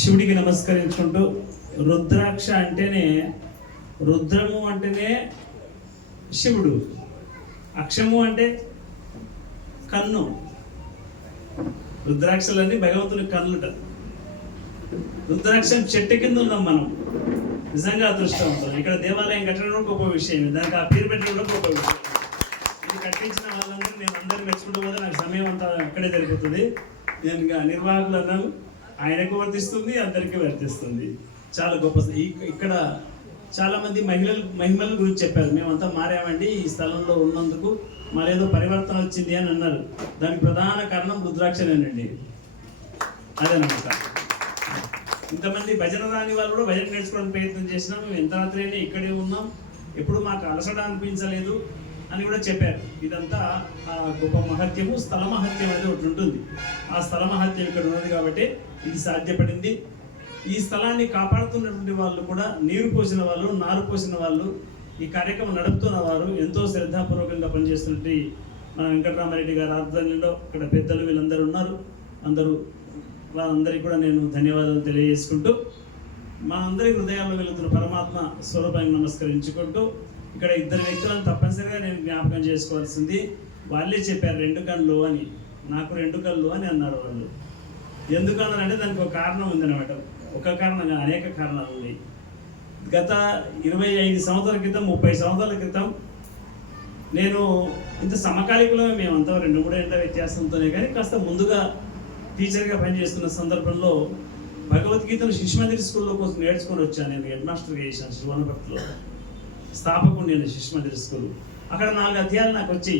శివుడికి నమస్కరించుకుంటూ, రుద్రాక్ష అంటేనే, రుద్రము అంటేనే శివుడు, అక్షము అంటే కన్ను. రుద్రాక్షలన్నీ భగవంతుని కన్నుట. రుద్రాక్షం చెట్టు కింద ఉన్నాం మనం. నిజంగా అదృష్టవంతులు. ఇక్కడ దేవాలయం కట్టడం గొప్ప విషయం, దానికి ఆ పేరు పెట్టడం గొప్ప విషయం. ఇది కట్టించిన వాళ్ళందరూ నేను అందరినీ మెచ్చుకుంటూ పోతే నాకు సమయం అంతా అక్కడే జరిగిపోతుంది. నేను నిర్వాహకులు అన్నాను, ఆయనకు వర్తిస్తుంది, అందరికీ వర్తిస్తుంది. చాలా గొప్ప. ఇక్కడ చాలామంది మహిమల గురించి చెప్పారు. మేమంతా మారామండి ఈ స్థలంలో ఉన్నందుకు, మరేదో పరివర్తన వచ్చింది అని అన్నారు. దానికి ప్రధాన కారణం రుద్రాక్షనేనండి. అదేనమాట. ఇంతమంది భజన రాని వాళ్ళు కూడా భజన నేర్చుకోవడానికి ప్రయత్నం చేసినాం. మేము ఎంత రాత్రైనా ఇక్కడే ఉన్నాం, ఎప్పుడు మాకు అలసట అనిపించలేదు అని కూడా చెప్పారు. ఇదంతా గొప్ప మహత్యము, స్థల మహత్యం అనేది ఒకటి ఉంటుంది. ఆ స్థల మహత్యం ఇక్కడ ఉన్నది కాబట్టి ఇది సాధ్యపడింది. ఈ స్థలాన్ని కాపాడుతున్నటువంటి వాళ్ళు కూడా, నీరు పోసిన వాళ్ళు, నారు పోసిన వాళ్ళు, ఈ కార్యక్రమం నడుపుతున్న వారు, ఎంతో శ్రద్ధాపూర్వకంగా పనిచేస్తున్నట్టు మన వెంకటరామారెడ్డి గారి ఆధ్వర్యంలో ఇక్కడ పెద్దలు వీళ్ళందరూ ఉన్నారు. వాళ్ళందరికీ కూడా నేను ధన్యవాదాలు తెలియజేసుకుంటూ, మనందరి హృదయాల్లో వెళుతున్న పరమాత్మ స్వరూపాన్ని నమస్కరించుకుంటూ, ఇక్కడ ఇద్దరు వ్యక్తులను తప్పనిసరిగా నేను జ్ఞాపకం చేసుకోవాల్సింది. వాళ్ళే చెప్పారు 2 కళ్ళు అని. నాకు 2 కళ్ళు అని అన్నారు వాళ్ళు. ఎందుకన్నారంటే దానికి ఒక కారణం ఉందన్నమాట. ఒక కారణంగా అనేక కారణాలు ఉన్నాయి. గత 25 సంవత్సరాల క్రితం, 30 సంవత్సరాల క్రితం నేను ఇంత సమకాలికలో, మేమంతా 2-3 ఏళ్ళ వ్యత్యాసంతోనే కానీ కాస్త ముందుగా టీచర్గా పనిచేస్తున్న సందర్భంలో భగవద్గీతను శిశు మందిర్ స్కూల్లో కోసం నేర్చుకొని వచ్చాను. నేను హెడ్ మాస్టర్గా చేశాను శివనపట్లలో. స్థాపకుడు నేను శిశు మందిర్ స్కూల్. అక్కడ 4 అధ్యాయాలు నాకు వచ్చి,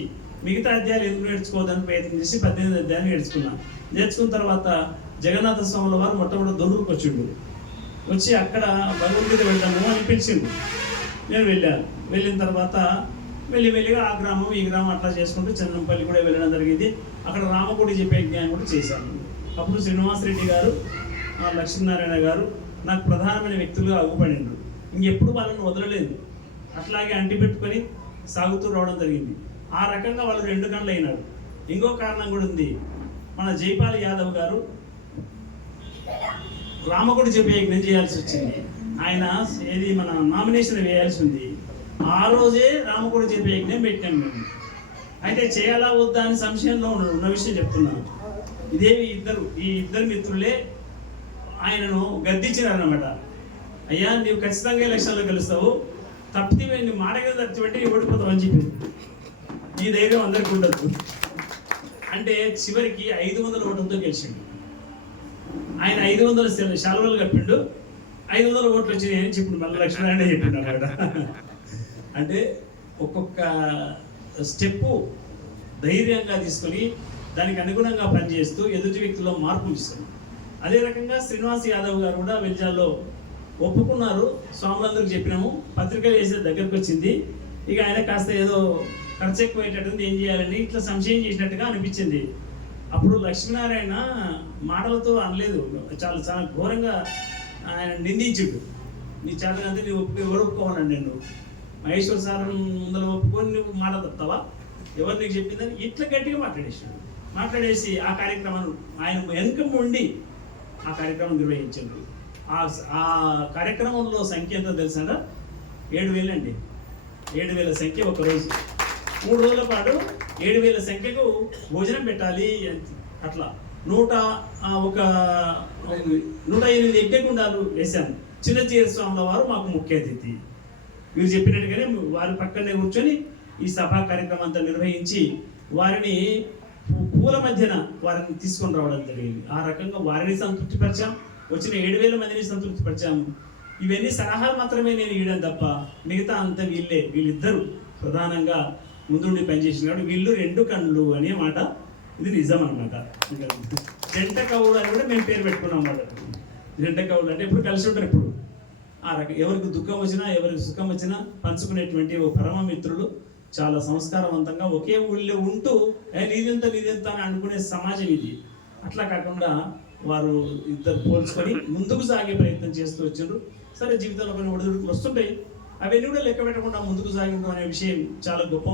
మిగతా అధ్యాయాలు ఎందుకు నేర్చుకోవద్దని ప్రయత్నం చేసి 18 అధ్యాయాలు నేర్చుకున్నాను. నేర్చుకున్న తర్వాత జగన్నాథ స్వాముల వారు మొట్టమొదటి దొరుకుకు వచ్చిండు. వచ్చి అక్కడ భగవద్గీత వెళ్దాము అని పిలిచిండు. నేను వెళ్ళాను. వెళ్ళిన తర్వాత మెల్లిమెల్లిగా ఆ గ్రామం ఈ గ్రామం అట్లా చేసుకుంటూ చంద్రంపల్లి కూడా వెళ్ళడం జరిగింది. అక్కడ రామగుడి చెప్పే జ్ఞానం కూడా చేశాను. అప్పుడు శ్రీనివాసరెడ్డి గారు, లక్ష్మీనారాయణ గారు నాకు ప్రధానమైన వ్యక్తులుగా అగుపడిండ్రు. ఇంకెప్పుడు వాళ్ళని వదలలేదు. అట్లాగే అంటిపెట్టుకొని సాగుతూ రావడం జరిగింది. ఆ రకంగా వాళ్ళు 2 కళ్ళు అయినారు. ఇంకో కారణం కూడా ఉంది. మన జైపాల్ యాదవ్ గారు రామగుడి చెప్పే యజ్ఞం చేయాల్సి వచ్చింది. ఆయన ఏది మన నామినేషన్ వేయాల్సి ఉంది. ఆ రోజే రామగుడి చెప్పే యజ్ఞం పెట్టాం మేము. అయితే చేయాలా వద్దా అని సంశయంలో ఉన్న విషయం చెప్తున్నాను. ఈ ఇద్దరు మిత్రులే ఆయనను గద్దించినారన్నమాట. అయ్యా, నీవు ఖచ్చితంగా ఎలక్షన్లో గెలుస్తావు, తప్పితే నువ్వు మాడగల తప్పితే ఓడిపోతావు అని చెప్పింది. నీ ధైర్యం అందరికీ ఉండదు అంటే చివరికి 500 ఓట్లతో గెలిచిండు. ఆయన 500 శాలువలు కప్పిండు. 500 ఓట్లు వచ్చినాయి అని చెప్పిండు. మళ్ళీ లక్ష్మీనారాయణ చెప్పిండు అన్నమాట. అంటే ఒక్కొక్క స్టెప్పు ధైర్యంగా తీసుకొని దానికి అనుగుణంగా పనిచేస్తూ ఎదుటి వ్యక్తుల్లో మార్పులు ఇస్తారు. అదే రకంగా శ్రీనివాస్ యాదవ్ గారు కూడా వెంజాల్లో ఒప్పుకున్నారు. స్వాములందరికీ చెప్పినాము. పత్రికలు వేసే దగ్గరకు వచ్చింది. ఇక ఆయన కాస్త ఏదో ఖర్చు ఎక్కువయ్యేటట్టుంది, ఏం చేయాలని ఇట్లా సంశయం చేసినట్టుగా అనిపించింది. అప్పుడు లక్ష్మీనారాయణ మాటలతో అనలేదు, చాలా చాలా ఘోరంగా ఆయన నిందించుడు. నీ చేతనంటే నువ్వు ఒప్పుకోవాలండి, నేను మహేశ్వర సార్ ముందర ఒప్పుకొని నువ్వు మాట తప్పుతావా, ఎవరు నీకు చెప్పిందని ఇట్లా గట్టిగా మాట్లాడేసాడు. మాట్లాడేసి ఆ కార్యక్రమాన్ని ఆయన వెనుక ఉండి ఆ కార్యక్రమం నిర్వహించాడు. ఆ కార్యక్రమంలో సంఖ్య ఎంతో తెలుసా? 7,000 అండి. 7,000 సంఖ్య ఒకరోజు. 3 రోజుల పాటు 7,000 సంఖ్యకు భోజనం పెట్టాలి. అట్లా 108 యజ్ఞగుండాలు వేశాము. చిన్నచీర స్వాముల వారు మాకు ముఖ్య అతిథి. వీరు చెప్పినట్టుగానే వారి పక్కనే కూర్చొని ఈ సభా కార్యక్రమం అంతా నిర్వహించి వారిని పూల మధ్యన వారిని తీసుకొని రావడం జరిగింది. ఆ రకంగా వారిని సంతృప్తిపరిచాం, వచ్చిన 7,000 మందిని సంతృప్తిపరిచాము. ఇవన్నీ సలహాలు మాత్రమే నేను ఇవ్వడం తప్ప మిగతా అంతా వీళ్ళిద్దరు ప్రధానంగా ముందుండి పనిచేసిన కాబట్టి వీళ్ళు 2 కళ్ళు అనే మాట ఇది నిజం అన్నమాట. జంట కవులు అని కూడా మేము పేరు పెట్టుకున్నాం వాళ్ళకు. జంట కవులు అంటే ఎప్పుడు కలిసి ఉంటారు. ఇప్పుడు ఆ రకం ఎవరికి దుఃఖం వచ్చినా ఎవరికి సుఖం వచ్చినా పంచుకునేటువంటి ఓ పరమ మిత్రులు, చాలా సంస్కారవంతంగా ఒకే ఊళ్ళో ఉంటూ నీదెంత అని అనుకునే సమాజం ఇది. అట్లా కాకుండా వారు ఇద్దరు పోల్చుకొని ముందుకు సాగే ప్రయత్నం చేస్తూ వచ్చారు. సరే, జీవితంలో కొన్ని ఒడిదుడుకులు వస్తుంటాయి, అవన్నీ కూడా లెక్క పెట్టకుండా ముందుకు సాగింది అనే విషయం చాలా గొప్ప.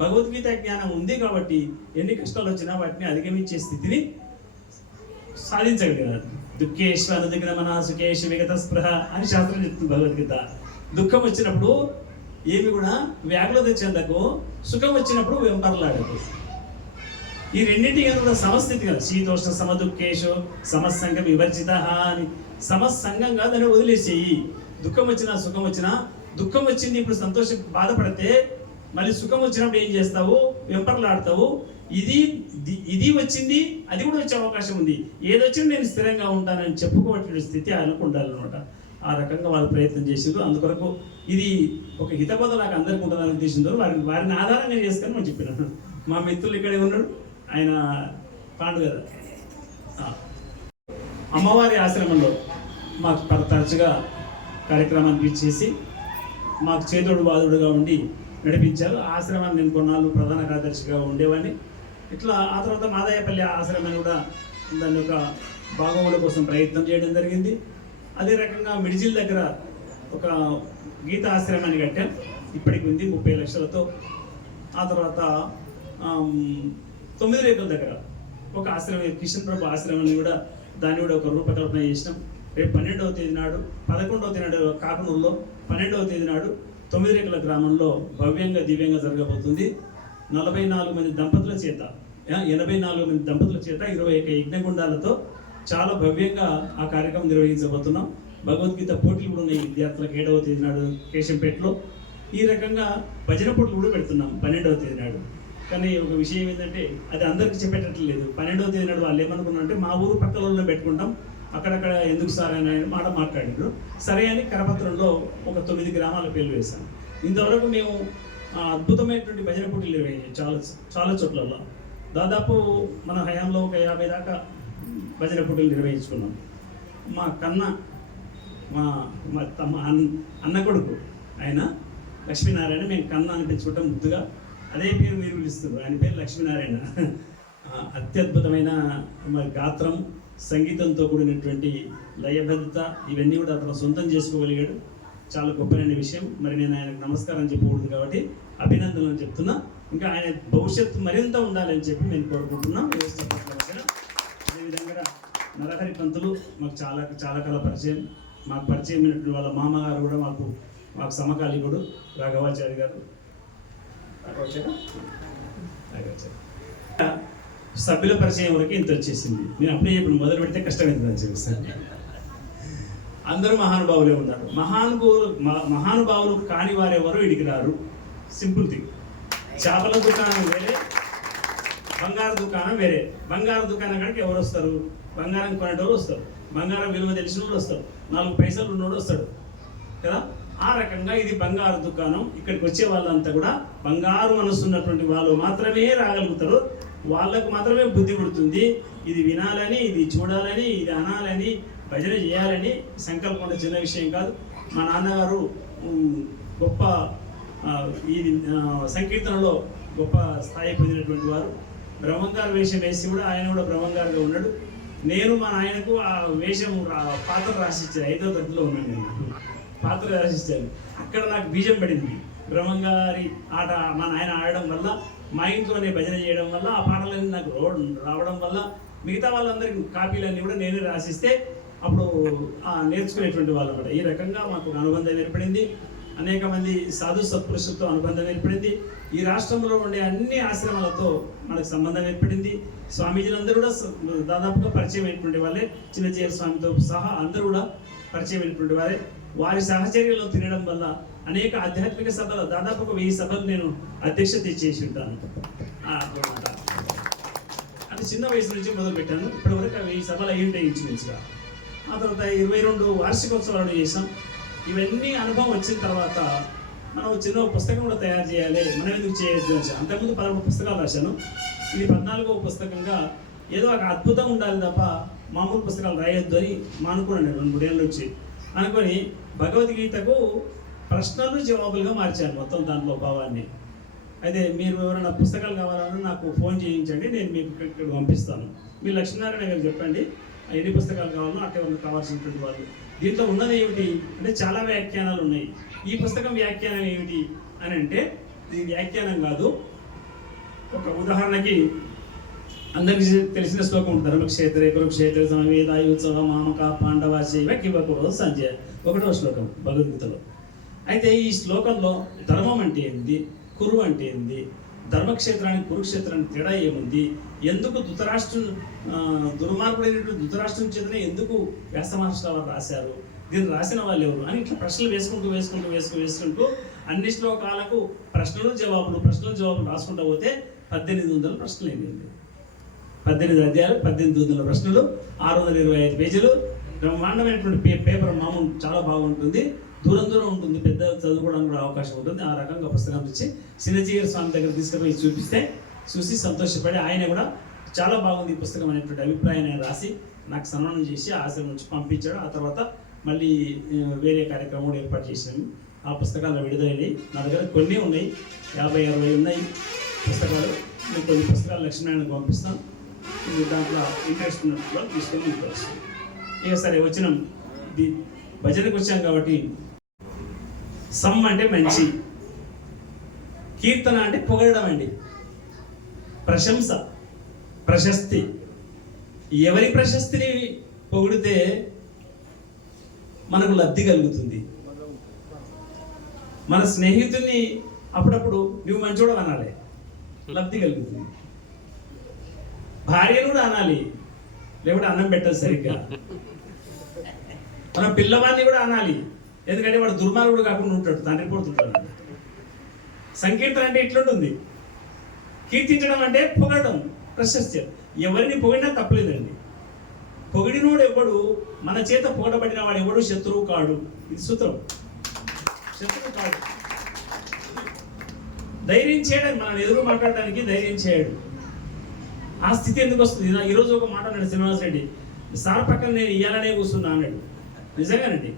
భగవద్గీత జ్ఞానం ఉంది కాబట్టి ఎన్ని కష్టాలు వచ్చినా వాటిని అధిగమించే స్థితిని సాధించగలిగారు. దుఃఖేశ్వ అనుదిగ్నమన సుఖేష్ విగత స్పృహ అని శాస్త్రం చెప్తుంది భగవద్గీత. దుఃఖం వచ్చినప్పుడు ఏమి కూడా వ్యాకులత చెందకు, సుఖం వచ్చినప్పుడు వెంపర్లాడకు. ఈ రెండింటికి కూడా సమస్థితి కదా. శీతోష్ణ సమదుఃఖేషు సమస్సంగం వివర్జిత అని. సమస్సంగంగా దాన్ని వదిలేసేయి. దుఃఖం వచ్చినా సుఖం వచ్చినా, దుఃఖం వచ్చింది ఇప్పుడు సంతోషం బాధపడితే మళ్ళీ సుఖం వచ్చినప్పుడు ఏం చేస్తావు? వెంపర్లాడతావు. ఇది వచ్చింది, అది కూడా వచ్చే అవకాశం ఉంది. ఏదొచ్చినా నేను స్థిరంగా ఉంటానని చెప్పుకోవట్లేదు స్థితి ఆయనకు ఉండాలన్నమాట. ఆ రకంగా వాళ్ళు ప్రయత్నం చేసిండ్రు. అందుకొరకు ఇది ఒక హితబోధ నాకు అందరికీ ఉంటుందని ఉద్దేశంతో వారిని ఆధారంగా చేసుకొని మనం చెప్పినాను. మా మిత్రులు ఇక్కడే ఉన్నాడు, ఆయన పాండు కదా. అమ్మవారి ఆశ్రమంలో మాకు తరచుగా కార్యక్రమాన్ని ఇచ్చేసి మాకు చేదోడు బాదుడుగా ఉండి నడిపించారు. ఆశ్రమాన్ని నేను కొన్నాళ్ళు ప్రధాన కార్యదర్శిగా ఉండేవాడిని. ఇట్లా ఆ తర్వాత మాదాయపల్లి ఆశ్రమాన్ని కూడా దాని యొక్క బాగోగుల కోసం ప్రయత్నం చేయడం జరిగింది. అదే రకంగా మిడిజిల్ దగ్గర ఒక గీత ఆశ్రమాన్ని కట్టాం, ఇప్పటికి ఉంది 30 లక్షలతో. ఆ తర్వాత 9 రేకుల దగ్గర ఒక ఆశ్రమం, కిషన్ ప్రభు ఆశ్రమాన్ని కూడా దాన్ని కూడా ఒక రూపకల్పన చేసినాం. రేపు 12వ తేదీ నాడు, 11వ తేదీ నాడు కాకనూరులో, 12వ తేదీ నాడు 9 రేకుల గ్రామంలో భవ్యంగా దివ్యంగా జరగబోతుంది. 44 మంది దంపతుల చేత, 84 మంది దంపతుల చేత 21 యజ్ఞగుండాలతో చాలా భవ్యంగా ఆ కార్యక్రమం నిర్వహించబోతున్నాం. భగవద్గీత పోటీలు కూడా ఉన్నాయి విద్యార్థులకు 7వ తేదీ నాడు కేశంపేటలో. ఈ రకంగా భజన పోటీలు కూడా పెడుతున్నాం 12వ తేదీ నాడు. కానీ ఒక విషయం ఏంటంటే అది అందరికీ చెప్పేటట్లేదు. 12వ తేదీ నాడు వాళ్ళు ఏమనుకున్నారంటే మా ఊరు పక్కలలో పెట్టుకుంటాం, అక్కడక్కడ ఎందుకు సార్ అని మాట మాట్లాడారు. సరే అని కరపత్రంలో ఒక 9 గ్రామాల పేర్లు వేశాను. ఇంతవరకు మేము అద్భుతమైనటువంటి భజన పోటీలు నిర్వహించాం చాలా చోట్లలో. దాదాపు మన హయాంలో ఒక 50 దాకా భజన పోటీలు నిర్వహించుకున్నాం. మా కన్న మా అన్న కొడుకు ఆయన లక్ష్మీనారాయణ, మేము కన్న అనిపించుకుంటాం ముద్దుగా. అదే పేరు మీరు పిలుస్తున్నారు, ఆయన పేరు లక్ష్మీనారాయణ. అత్యద్భుతమైన గాత్రం, సంగీతంతో కూడినటువంటి లయబద్ధత, ఇవన్నీ కూడా అతను సొంతం చేసుకోగలిగాడు. చాలా గొప్పనైన విషయం. మరి నేను ఆయనకు నమస్కారం చెప్పకూడదు కాబట్టి అభినందనలు చెప్తున్నా. ఇంకా ఆయన భవిష్యత్తు మరింత ఉండాలని చెప్పి నేను కోరుకుంటున్నాం. అదేవిధంగా నరహరి పంతులు మాకు చాలా కాల పరిచయం. మాకు పరిచయమైనటువంటి వాళ్ళ మామగారు కూడా మాకు సమకాలీకుడు రాఘవాచారి గారు. సభ్యుల పరిచయం వరకు ఇంత వచ్చేసింది. నేను అప్పుడే ఇప్పుడు మొదలు పెడితే కష్టమైందని చూపిస్తాను. అందరూ మహానుభావులే ఉన్నారు. మహానుభావులు కాని వారెవరూ ఇడికి రారు. Simple thing. చేపల దుకాణం వేరే, బంగారు దుకాణం వేరే. బంగారు దుకాణం కాడికి ఎవరు వస్తారు? బంగారం కొనేటోళ్ళు వస్తారు, బంగారం విలువ తెలిసిన వాళ్ళు వస్తారు, 4 పైసలు ఉన్నోడు వస్తాడు కదా. ఆ రకంగా ఇది బంగారు దుకాణం. ఇక్కడికి వచ్చే వాళ్ళంతా కూడా బంగారు మనసు ఉన్నటువంటి వాళ్ళు మాత్రమే రాగలుగుతారు. వాళ్ళకు మాత్రమే బుద్ధి పుడుతుంది. ఇది వినాలని, ఇది చూడాలని, ఇది అనాలని, భజన చేయాలని సంకల్పం చిన్న విషయం కాదు. మా నాన్నగారు గొప్ప ఈ సంకీర్తనలో గొప్ప స్థాయి పొందినటువంటి వారు. బ్రహ్మంగారు వేషం వేసి కూడా ఆయన కూడా బ్రహ్మంగారుగా ఉన్నాడు. నేను మా ఆయనకు ఆ వేషం పాత్ర రాసిచ్చాను. 5వ తరగతిలో ఉన్నాను నేను. పాత్ర రాసిచ్చాను. అక్కడ నాకు బీజం పడింది. బ్రహ్మంగారి ఆట మా నాయన ఆడడం వల్ల, మా ఇంట్లోనే భజన చేయడం వల్ల, ఆ పాటలన్నీ నాకు రావడం వల్ల మిగతా వాళ్ళందరికీ కాపీలన్నీ కూడా నేనే రాసిస్తే అప్పుడు నేర్చుకునేటువంటి వాళ్ళు అన్నమాట. ఈ రకంగా మాకు అనుబంధం ఏర్పడింది. అనేక మంది సాధు సత్పురుషులతో అనుబంధం ఏర్పడింది. ఈ రాష్ట్రంలో ఉండే అన్ని ఆశ్రమాలతో మనకు సంబంధం ఏర్పడింది. స్వామీజీలందరూ కూడా దాదాపుగా పరిచయం అయినటువంటి వాళ్ళే. చిన్నజీయర్ స్వామితో సహా అందరూ కూడా పరిచయం అయినటువంటి వారే. వారి సహచర్యంలో తినడం వల్ల అనేక ఆధ్యాత్మిక సభలు, దాదాపు 1000 సభలు నేను అధ్యక్షత చేసి ఉంటాను. అది చిన్న వయసు నుంచి మొదలు పెట్టాను. ఇప్పటివరకు 1000 సభలు అయ్యి ఉంటాయి ఇంచుమించుగా. ఆ తర్వాత 22 వార్షికోత్సవాలు చేసాం. ఇవన్నీ అనుభవం వచ్చిన తర్వాత మనం చిన్న పుస్తకం కూడా తయారు చేయాలి, మనం ఎందుకు చేయొద్దు అని. అంతకుముందు 13 పుస్తకాలు రాశాను. ఇది 14వ పుస్తకంగా ఏదో ఒక అద్భుతం ఉండాలి తప్ప మామూలు పుస్తకాలు రాయొద్దు అని అనుకున్నాను. 2-3 ఏళ్ళ నుంచి అనుకొని భగవద్గీతకు ప్రశ్నలు జవాబులుగా మార్చాను మొత్తం దాంట్లో భావాన్ని. అయితే మీరు ఎవరైనా పుస్తకాలు కావాలన్నా నాకు ఫోన్ చేయించండి, నేను మీకు ఇక్కడ పంపిస్తాను. మీరు లక్ష్మీనారాయణ గారు చెప్పండి ఎన్ని పుస్తకాలు కావాలో అక్కడ కావాల్సినటువంటి వాళ్ళు. దీంట్లో ఉన్నది ఏమిటి అంటే చాలా వ్యాఖ్యానాలు ఉన్నాయి. ఈ పుస్తకం వ్యాఖ్యానం ఏమిటి అని అంటే ఇది వ్యాఖ్యానం కాదు. ఒక ఉదాహరణకి అందరికీ తెలిసిన శ్లోకం ఉంటుంది, ధర్మక్షేత్రే కురుక్షేత్ర సమవేదాయుత్సవ మామక పాండవ శైవ కివకురో సంజయ, 1వ శ్లోకం భగవద్గీతలో. అయితే ఈ శ్లోకంలో ధర్మం అంటే ఏంది, కురు అంటే ఏంది, ధర్మక్షేత్రానికి కురుక్షేత్రానికి తేడా ఏముంది, ఎందుకు దుర్మార్గుడైనటువంటి ధృతరాష్ట్రం చేతనే ఎందుకు వ్యాస మహర్షుల వారు రాశారు, దీన్ని రాసిన వాళ్ళు ఎవరు అని ఇట్లా ప్రశ్నలు వేసుకుంటూ అన్ని శ్లోకాలకు ప్రశ్నలు జవాబులు రాసుకుంటూ పోతే 1800 ప్రశ్నలు అయింది. 18 అధ్యాయాలు, 1800 ప్రశ్నలు, 625 పేజీలు, బ్రహ్మాండమైనటువంటి పేపర్. మామూలు చాలా బాగుంటుంది, దూరం ఉంటుంది, పెద్ద చదువుకోవడానికి కూడా అవకాశం ఉంటుంది. ఆ రకంగా పుస్తకం ఇచ్చి చిన్నజీయర్ స్వామి దగ్గర తీసుకుపోయి చూసి సంతోషపడి ఆయన కూడా చాలా బాగుంది ఈ పుస్తకం అనేటువంటి అభిప్రాయాన్ని రాసి నాకు సన్మానం చేసి ఆశ్రమం నుంచి పంపించాడు. ఆ తర్వాత మళ్ళీ వేరే కార్యక్రమం కూడా ఏర్పాటు చేసినాము. ఆ పుస్తకాలు విడుదలయ్యాయి. నా దగ్గర కొన్ని ఉన్నాయి, 50-60 ఉన్నాయి పుస్తకాలు. నేను కొన్ని పుస్తకాలు లక్ష్మీనారాయణకు పంపిస్తాను, దాంట్లో ఇంట్రెస్ట్ ఉన్నట్లు తీసుకొని మీకు. ఇక సరే వచ్చినాం, భజనకు వచ్చాం కాబట్టి సమ్ అంటే మంచి, కీర్తన అంటే పొగడడం అండి, ప్రశంస, ప్రశస్తి. ఎవరి ప్రశస్తిని పొగిడితే మనకు లబ్ధి కలుగుతుంది. మన స్నేహితుడిని అప్పుడప్పుడు నువ్వు మంచోడు అనాలి, లబ్ధి కలుగుతుంది. భార్యను కూడా అనాలి, లేకపోతే అన్నం పెట్టదు సరిగ్గా. మన పిల్లవాడిని కూడా అనాలి, ఎందుకంటే వాడు దుర్మార్గుడు కాకుండా ఉంటాడు, తండ్రి పోతుంటాడు. సంకీర్తన అంటే ఇట్లుంటుంది, కీర్తించడం అంటే పొగడడం, ప్రశస్తి. ఎవరిని పొగిడినా తప్పలేదండి. పొగిడినోడు ఎవడు, మన చేత పొగడబడిన వాడు ఎవడు శత్రువు కాడు. ఇది సూత్రం, శత్రువు కాడు. ధైర్యం చేయడం, మనం ఎదురు మాట్లాడడానికి ధైర్యం చేయడు. ఆ స్థితి ఎందుకు వస్తుంది? ఈరోజు ఒక మాట అన్నాడు శ్రీనివాస్ రెడ్డి, సార్ పక్కన నేను ఇయ్యాలనే కూర్చున్నా అన్నాడు. నిజంగానండి,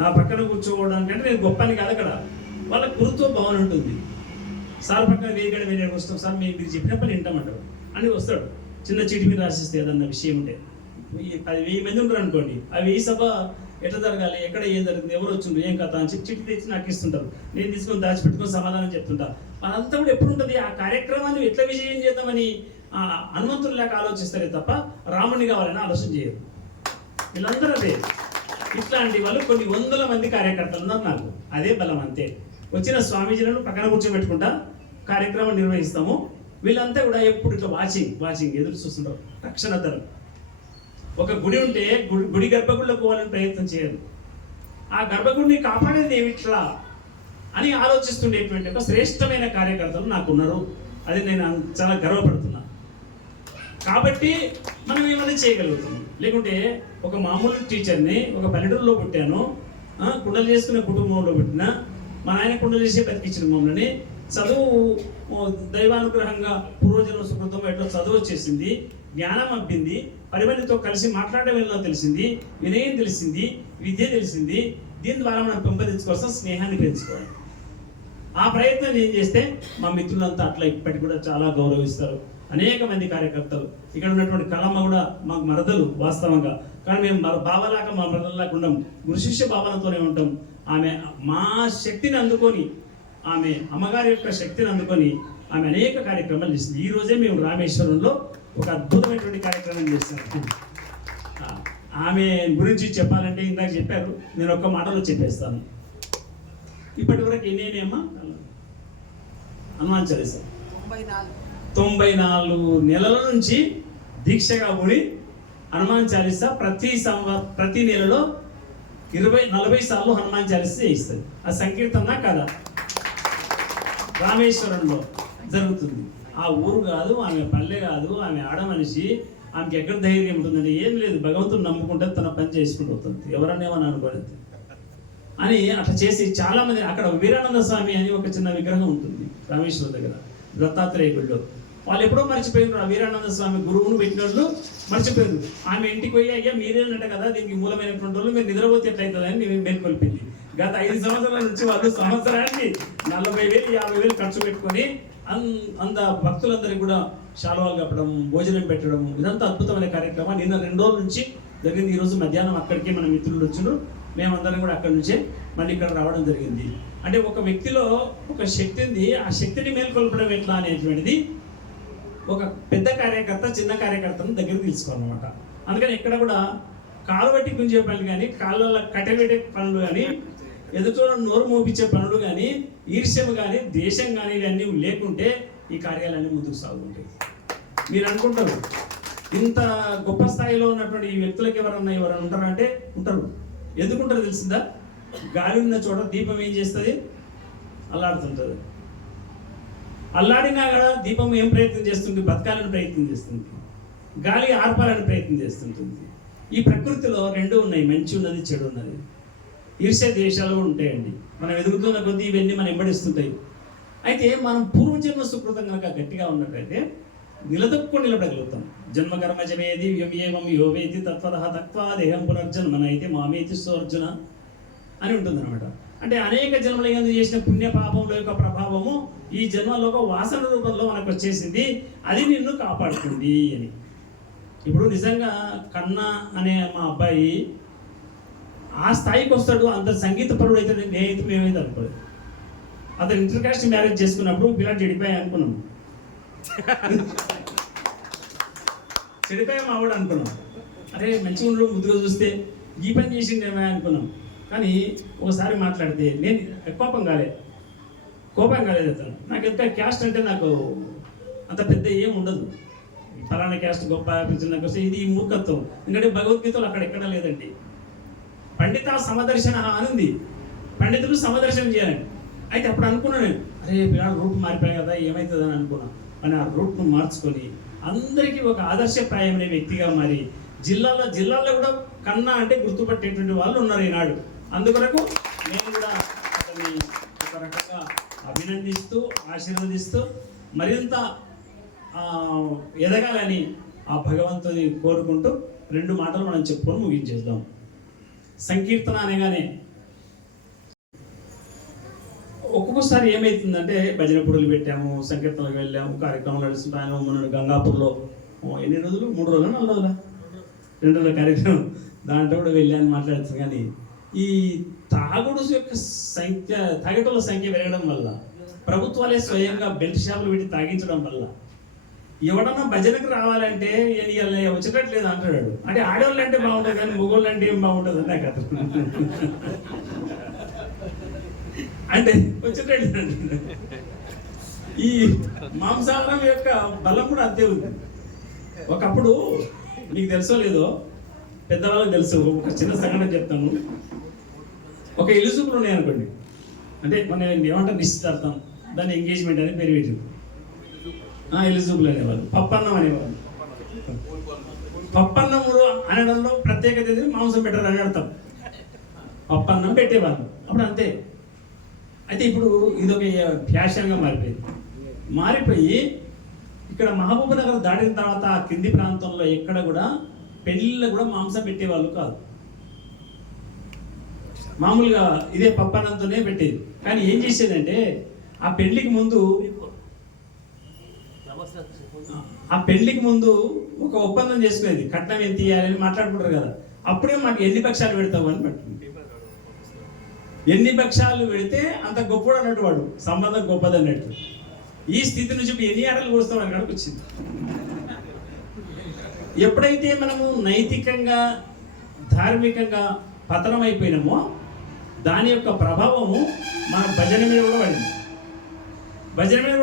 నా పక్కన కూర్చోవడానికి అంటే నేను గొప్పని కాదు, అక్కడ వాళ్ళ గురుత్వ భావన ఉంటుంది. సార్ పక్కన వేయగడ వేరే వస్తాం, సార్ మీరు చెప్పిన పని వింటామంటారు అని వస్తాడు. చిన్న చీటి మీద రాసిస్తే ఏదన్నా విషయం ఉంటే 10,000 మంది ఉంటారు అనుకోండి, ఆ 1000 సభ ఎట్లా జరగాలి, ఎక్కడ ఏం జరుగుతుంది, ఎవరు వచ్చిండ్రు, ఏం కథ అని చెప్పి చిట్టి తెచ్చి నాకు ఇస్తుంటారు. నేను తీసుకొని దాచిపెట్టుకొని సమాధానం చెప్తుంటా. అదంతా కూడా ఎప్పుడు ఉంటుంది, ఆ కార్యక్రమాన్ని ఎట్లా విజయం చేద్దామని హనుమంతులు లేక ఆలోచిస్తారే తప్ప రాముడిని కావాలని ఆలోచన చేయరు. వీళ్ళందరూ అదే. ఇట్లాంటి వాళ్ళు కొన్ని 100 మంది కార్యకర్తలు ఉన్నారు నాకు, అదే బలం. అంతే. వచ్చిన స్వామీజీలను పక్కన కూర్చోబెట్టుకుంటా కార్యక్రమం నిర్వహిస్తాము. వీళ్ళంతా కూడా ఎప్పుడు ఇట్లా వాచింగ్ ఎదురు చూస్తుంటారు. రక్షణ ధరం. ఒక గుడి ఉంటే గుడి గర్భగుడిలో పోవాలని ప్రయత్నం చేయరు. ఆ గర్భగుడిని కాపాడేది ఏమిట్లా అని ఆలోచిస్తుండేటువంటి ఒక శ్రేష్టమైన కార్యకర్తలు నాకున్నారు. అది నేను చాలా గర్వపడుతున్నా. కాబట్టి మనం ఏమైనా చేయగలుగుతాం. లేకుంటే ఒక మామూలు టీచర్ని ఒక పల్లెటూరులో పుట్టాను, కుండలు చేసుకునే కుటుంబంలో పుట్టిన, మా నాయన కుండలు చేసే బతికించిన మమ్మల్ని. చదువు దైవానుగ్రహంగా పూర్వజన్మ సుకృతం ఎట్లా చదువు వచ్చేసింది, జ్ఞానం అబ్బింది, 10 మందితో కలిసి మాట్లాడడం ఎలా తెలిసింది, వినయం తెలిసింది, విద్య తెలిసింది. దీని ద్వారా మనం పెంపొందించుకోవాల్సిన స్నేహాన్ని పెంచుకోవాలి. ఆ ప్రయత్నం ఏం చేస్తే మా మిత్రులంతా అట్లా ఇప్పటికి కూడా చాలా గౌరవిస్తారు. అనేక మంది కార్యకర్తలు ఇక్కడ ఉన్నటువంటి కళమ్మ కూడా మాకు మరదలు వాస్తవంగా. కానీ మేము బావలాగా మా మరదలాగా ఉండం, గురు శిష్య భావనతోనే ఉంటాం. ఆమె మా శక్తిని అందుకొని, ఆమె అమ్మగారి యొక్క శక్తిని అందుకొని ఆమె అనేక కార్యక్రమాలు చేసింది. ఈ రోజే మేము రామేశ్వరంలో ఒక అద్భుతమైనటువంటి కార్యక్రమం చేస్తాం. ఆమె గురించి చెప్పాలంటే ఇందాక చెప్పారు, నేను ఒక్క మాటలో చెప్పేస్తాను. ఇప్పటి వరకు ఎన్నేనేమ్మా హనుమాన్ చాలీసా 94 నెలల నుంచి దీక్షగా కూడి హనుమాన్ చాలీసా ప్రతి నెలలో 20-40 సార్లు హనుమాన్ చాలీసా చేయిస్తుంది. ఆ సంకీర్తన కదా రామేశ్వరంలో జరుగుతుంది. ఆ ఊరు కాదు, ఆమె పల్లె కాదు, ఆమె ఆడ మనిషి, ఆమెకి ఎక్కడ ధైర్యం ఉంటుందని ఏం లేదు. భగవంతుడు నమ్ముకుంటే తన పని చేసుకుంటూ అవుతుంది, ఎవరన్నేమని అనుకోలేదు అని అట్లా చేసి చాలా మంది. అక్కడ వీరానంద స్వామి అని ఒక చిన్న విగ్రహం ఉంటుంది రామేశ్వరం దగ్గర, దత్తాత్రేయ గుడిలో. వాళ్ళు ఎప్పుడో మర్చిపోయినారు. ఆ వీరానంద స్వామి గురువును పెట్టిన వాళ్ళు మర్చిపోయారు. ఆమె ఇంటికి పోయి, అయ్యా మీరేనంట కదా దీనికి మూలమైనటువంటి వాళ్ళు, మీరు నిద్రపోతే ఎట్లయితుందని నేను మేల్కొల్పింది. గత 5 సంవత్సరాల నుంచి వాళ్ళు సంవత్సరానికి 40,000-50,000 ఖర్చు పెట్టుకొని అంత భక్తులందరికీ కూడా శాలువాలు కప్పడం, భోజనం పెట్టడం, ఇదంతా అద్భుతమైన కార్యక్రమం. నిన్న 2 రోజుల నుంచి జరిగింది. ఈరోజు మధ్యాహ్నం అక్కడికి మన మిత్రులు వచ్చినారు, మేమందరం కూడా అక్కడి నుంచే మళ్ళీ ఇక్కడ రావడం జరిగింది. అంటే ఒక వ్యక్తిలో ఒక శక్తి ఉంది, ఆ శక్తిని మేల్కొల్పడం ఎట్లా అనేటువంటిది ఒక పెద్ద కార్యకర్త చిన్న కార్యకర్తను దగ్గర తీసుకోవాలన్నమాట. అందుకని ఇక్కడ కూడా కాలు బట్టి గుంజే పనులు కానీ, కాళ్ళ కట్టబెట్టే పనులు కానీ, ఎదుటోళ్ళ నోరు మోపించే పనులు కానీ, ఈర్ష్యం కానీ, దేశం కానీ ఇవన్నీ లేకుంటే ఈ కార్యాలన్నీ ముందుకు సాగుతుంటాయి. మీరు అనుకుంటారు ఇంత గొప్ప స్థాయిలో ఉన్నటువంటి ఈ వ్యక్తులకు ఎవరన్నా ఉంటారా అంటే ఉంటారు. ఎందుకుంటారో తెలిసిందా? గాలి ఉన్న చోట దీపం ఏం చేస్తుంది? అల్లాడుతుంటుంది. అల్లాడినా కూడా దీపం ఏం ప్రయత్నం చేస్తుంది? బతకాలని ప్రయత్నం చేస్తుంది. గాలి ఆర్పాలని ప్రయత్నం చేస్తుంటుంది. ఈ ప్రకృతిలో రెండు ఉన్నాయి, మంచి ఉన్నది, చెడు ఉన్నది. ఈర్ష్య దేశాలు ఉంటాయండి. మనం ఎదుగుతున్న కొద్దీ ఇవన్నీ మనం ఎంబడిస్తుంటాయి. అయితే మనం పూర్వజన్మ సుకృతం కనుక గట్టిగా ఉన్నట్లయితే నిలదొక్కుని నిలబడగలుగుతాం. జన్మకర్మజమేది ఏవం యోవేతి తత్వద తత్వా దేహం పునర్జన్మన అయితే మామేతి సోర్జున అని ఉంటుంది అనమాట. అంటే అనేక జన్మల యందు చేసిన పుణ్య పాపముల యొక్క ప్రభావము ఈ జన్మలో ఒక వాసన రూపంలో మనకు వచ్చేసింది, అది నిన్ను కాపాడుతుంది అని. ఇప్పుడు నిజంగా కన్నా అనే మా అబ్బాయి ఆ స్థాయికి వస్తాడు, అంత సంగీత పరుడు అయితే నేనైతే మేమైతే అనుకోలేదు. అతను ఇంటర్ కాస్ట్ మ్యారేజ్ చేసుకున్నప్పుడు పిల్లలు చెడిపోయా అనుకున్నాం. చెడిపోయా మా వాడు అనుకున్నాం. అరే మంచిగా ఉండడు, ముద్దుగా చూస్తే ఈ పని చేసిండేమో అనుకున్నాం. కానీ ఒకసారి మాట్లాడితే నేను కోపం కాలేదు అతను. నాకు ఎంత క్యాస్ట్ అంటే నాకు అంత పెద్ద ఏం ఉండదు. ఫలానా క్యాస్ట్ గొప్ప చిన్న ఇది మూర్ఖత్వం. ఎందుకంటే భగవద్గీతలో అక్కడ ఎక్కడ లేదండి. పండిత సమదర్శన అనుంది, పండితులు సమదర్శనం చేయాలండి. అయితే అప్పుడు అనుకున్నాను, అరే పిల్లలు రూట్ మారిపోయాయి కదా, ఏమవుతుందని అనుకున్నాను. కానీ ఆ రూట్ను మార్చుకొని అందరికీ ఒక ఆదర్శప్రాయమైన వ్యక్తిగా మారి జిల్లాల్లో కూడా కన్నా అంటే గుర్తుపట్టేటువంటి వాళ్ళు ఉన్నారు ఈనాడు. అందుకొరకు నేను కూడా అతన్ని ఒక రకంగా అభినందిస్తూ ఆశీర్వదిస్తూ మరింత ఎదగాలని ఆ భగవంతుని కోరుకుంటూ 2 మాటలు మనం చెప్పుకొని ముగించేద్దాం. సంకీర్తన అనగానే ఒక్కొక్కసారి ఏమవుతుందంటే భజన పుడులు పెట్టాము, సంకీర్తనకు వెళ్ళాము, కార్యక్రమాలు నడుస్తుంటాము. మన గంగాపూర్లో ఎన్ని రోజులు, 3 రోజులు 4 రోజుల 2 రోజుల కార్యక్రమం, దాంట్లో కూడా వెళ్ళాను మాట్లాడుతుంది. కానీ ఈ తాగుడు యొక్క సంఖ్య, తాగేటోళ్ళ సంఖ్య పెరగడం వల్ల, ప్రభుత్వాలే స్వయంగా బెల్ట్ షాపులు పెట్టి తాగించడం వల్ల ఎవడన్నా భజనకు రావాలంటే వచ్చేటట్లేదు అంటాడు. అంటే ఆడవాళ్ళు అంటే బాగుంటుంది కానీ మగవాళ్ళు అంటే ఏం బాగుంటుంది అనే కథ. అంటే వచ్చేటట్లేదు అంటాడు. ఈ మాంసాహారం యొక్క బలం కూడా అంతే ఉంది. ఒకప్పుడు నీకు తెలుసో లేదో, పెద్దవాళ్ళకి తెలుసు, ఒక చిన్న సంఘటన చెప్తాను. ఒక ఇలుసుకులు ఉన్నాయి అనుకోండి, అంటే మన ఏమంటారు నిశ్చితార్థం, దాన్ని ఎంగేజ్మెంట్ అని పేరు పెట్టింది. ఇలుసుకులు అనేవాళ్ళు, పప్పన్నం అనేవాళ్ళు. పప్పన్నములు అనడంలో ప్రత్యేకత ఏది? మాంసం పెట్టరు అని అర్థం. పప్పన్నం పెట్టేవాళ్ళు అప్పుడు అంతే. అయితే ఇప్పుడు ఇదొక ఫ్యాషన్గా మారిపోయి ఇక్కడ మహబూబ్ నగర్ దాటిన తర్వాత ఆ కింది ప్రాంతంలో ఎక్కడ కూడా పెళ్ళిళ్ళు కూడా మాంసం పెట్టేవాళ్ళు కాదు. మామూలుగా ఇదే పప్పన్నంతోనే పెట్టేది. కానీ ఏం చేసేదంటే ఆ పెళ్లికి ముందు ఒక ఒప్పందం చేసుకునేది, కట్నం ఎంత ఇవ్వాలని మాట్లాడుకుంటారు కదా. అప్పుడే మాకు ఎన్ని పక్షాలు పెడతావు అని పట్టింది. ఎన్ని పక్షాలు పెడితే అంత గొప్పడు అన్నట్టు, వాడు సంబంధం గొప్పది అన్నట్టు. ఈ స్థితి నుంచి ఎన్ని ఆటలు కోస్తాం అని కనుక వచ్చింది. ఎప్పుడైతే మనము నైతికంగా ధార్మికంగా పతనం అయిపోయినామో దాని యొక్క ప్రభావము మన భజన మీద కూడా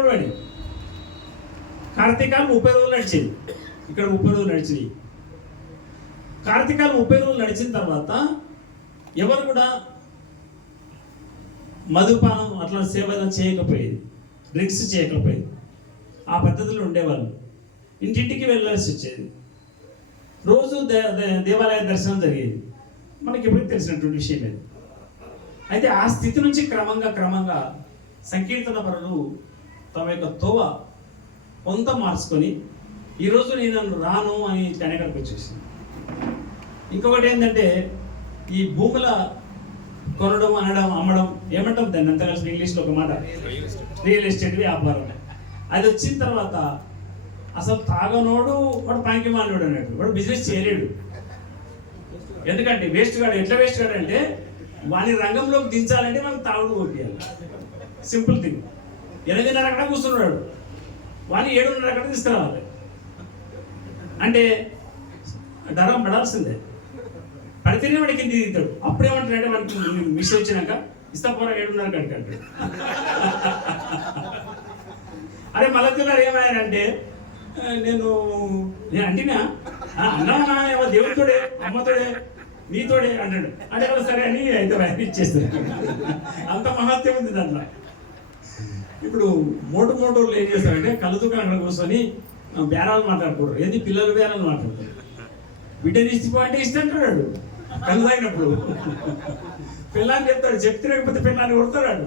పడింది. కార్తీకాలు 30 రోజులు నడిచేది. ఇక్కడ 30 రోజులు నడిచినాయి. కార్తీకాలు 30 రోజులు నడిచిన తర్వాత ఎవరు కూడా మధుపానం అట్లా సేవలు చేయకపోయేది, డ్రింక్స్ చేయకపోయేది. ఆ పద్ధతిలో ఉండేవాళ్ళు. ఇంటింటికి వెళ్ళాల్సి వచ్చేది. రోజు దేవాలయ దర్శనం జరిగేది. మనకి ఎప్పుడు తెలిసినటువంటి విషయం లేదు. అయితే ఆ స్థితి నుంచి క్రమంగా సంకీర్తన పరులు తమ యొక్క తోవ కొంత మార్చుకొని ఈరోజు నేను రాను అని కనెక్కడికి వచ్చేసింది. ఇంకొకటి ఏంటంటే ఈ భూముల కొనడం, అనడం, అమ్మడం, ఏమంటాం దాన్ని అంత కలిసి ఇంగ్లీష్లో ఒక మాట, రియల్ ఎస్టేట్ వ్యాపారం. అది వచ్చిన తర్వాత అసలు తాగనోడు వాడు పాంకిమాలోడు అన్నట్టు, వాడు బిజినెస్ చేయలేడు. ఎందుకంటే వేస్ట్ గాడు. ఎట్లా వేస్ట్ గాడు అంటే వాని రంగంలోకి దించాలంటే మనకు తాగుడు కొట్టియాలి. Simple thing. 8:30 అక్కడ కూర్చున్నాడు, వాడిని 7:30 అక్కడ తీసుకురావాలి అంటే డరం పడాల్సిందే. పడితేనే వాడికి కింది దిగుతాడు. అప్పుడేమంటాడంటే వాడికి మిస్ వచ్చినాక ఇస్తా పోరా 7:30 కడికాడు. అరే మళ్ళీ ఏమయ్యానంటే నేను అంటినా అన్నా దేవుడితోడే అమ్మతోడే నీతోడే అంటాడు. అంటే వాళ్ళు సరే అని అయితే ఇచ్చేస్తాడు. అంత మహత్యం ఉంది దాంట్లో. ఇప్పుడు మోటోళ్ళు ఏం చేస్తారంటే కళ్ళు దుకాణంలో కూర్చొని బేరాలు మాట్లాడుకోరు. ఏంది పిల్లలు బేరాలు మాట్లాడతారు. బిడ్డని ఇచ్చిపో అంటే ఇష్టంటాడు కళ్ళు తాగినప్పుడు. పిల్లాన్ని చెప్తాడు, చెప్తే లేకపోతే పిల్లాన్ని కొడతాడు.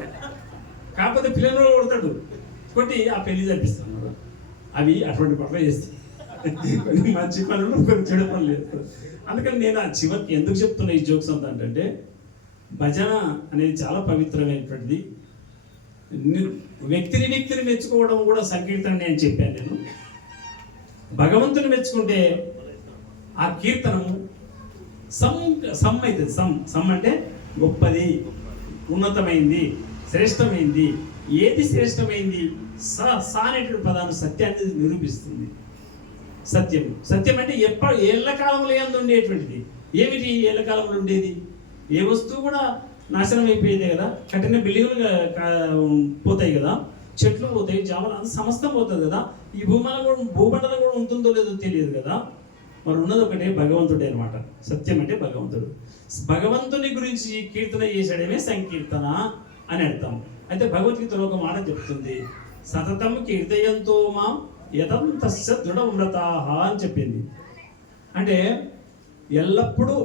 కాకపోతే పిల్లలు కొడతాడు, కొట్టి ఆ పెళ్లి జరిపిస్తాడు. అవి అటువంటి పనులు చేస్తాయి. కొన్ని మంచి పనులు, కొన్ని చెడు పనులు చేస్తారు. అందుకని నేను ఆ చివరికి ఎందుకు చెప్తున్నా ఈ జోక్స్ అంతా అంటే భజన అనేది చాలా పవిత్రమైనటువంటిది. వ్యక్తిని మెచ్చుకోవడం కూడా సంకీర్తన నేను చెప్పాను. నేను భగవంతుని మెచ్చుకుంటే ఆ కీర్తనము సమ్ అవుతుంది. సమ్ అంటే గొప్పది, ఉన్నతమైంది, శ్రేష్టమైంది. ఏది శ్రేష్టమైంది? సా అనేటువంటి పదాన్ని సత్యాన్ని నిరూపిస్తుంది. సత్యం అంటే ఏళ్ల కాలంలో ఏంది ఉండేటువంటిది. ఏమిటి ఏళ్ల కాలంలో ఉండేది? ఏ వస్తువు కూడా నాశనం అయిపోయేదే కదా. కట్టిన బిల్డింగ్లు పోతాయి కదా, చెట్లు పోతాయి, జామలు సమస్తం పోతుంది కదా. ఈ భూమండలం కూడా ఉంటుందో లేదో తెలియదు కదా. మరి ఉన్నది ఒకటే, భగవంతుడే అనమాట. సత్యం అంటే భగవంతుడు. భగవంతుని గురించి కీర్తన చేసాడేమే సంకీర్తన అని అర్థం. అయితే భగవద్గీతలో ఒక మాట చెప్తుంది, సతతం కీర్తయంతో మా యతంతస్య దృఢవ్రతాః అని చెప్పింది. అంటే ఎల్లప్పుడూ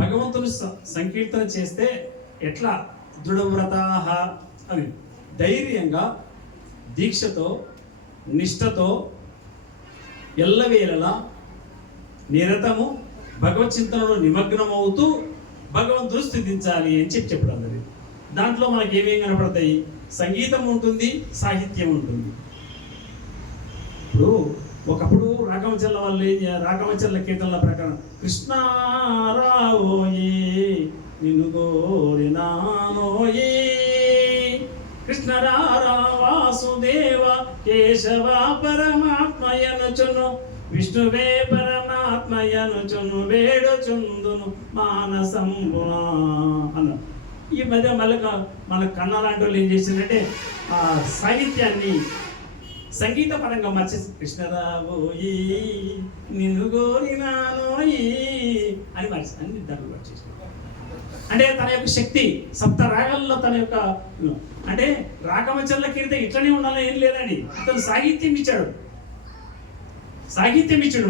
భగవంతుని సంకీర్తన చేస్తే ఎట్లా దృఢవ్రతాః అని ధైర్యంగా, దీక్షతో, నిష్ఠతో, ఎల్లవేళలా నిరతము భగవత్ చింతనలో నిమగ్నమవుతూ భగవంతుడు స్థుతించాలి అని చెప్పడం అందరి. దాంట్లో మనకి ఏమేమి కనపడతాయి? సంగీతం ఉంటుంది, సాహిత్యం ఉంటుంది. ఇప్పుడు ఒకప్పుడు రాఘవచల్ల వాళ్ళు రాఘవచల్ల కీర్తనల ప్రకారం కృష్ణారావోయే నిన్ను గోరినానోయే, కృష్ణరారా వాసుదేవ కేశవ పరమాత్మయనుచును, విష్ణువే పరమాత్మయనుచును వేడుచుందును మానసంబునా అన్న. ఈ మధ్య మన కన్నా లాంటి వాళ్ళు ఏం చేసిందంటే ఆ సాహిత్యాన్ని సంగీత పరంగా మార్చేసి కృష్ణరావోయి నిన్ను గోరినానోయి అని మార్చేసి అన్ని దాంట్లో మార్చేసి. అంటే తన యొక్క శక్తి సప్త రాగాల్లో తన యొక్క అంటే రాగమచల్ల కీర్తి ఇట్లనే ఉండాలని ఏం లేదండి. అతను సాహిత్యం ఇచ్చాడు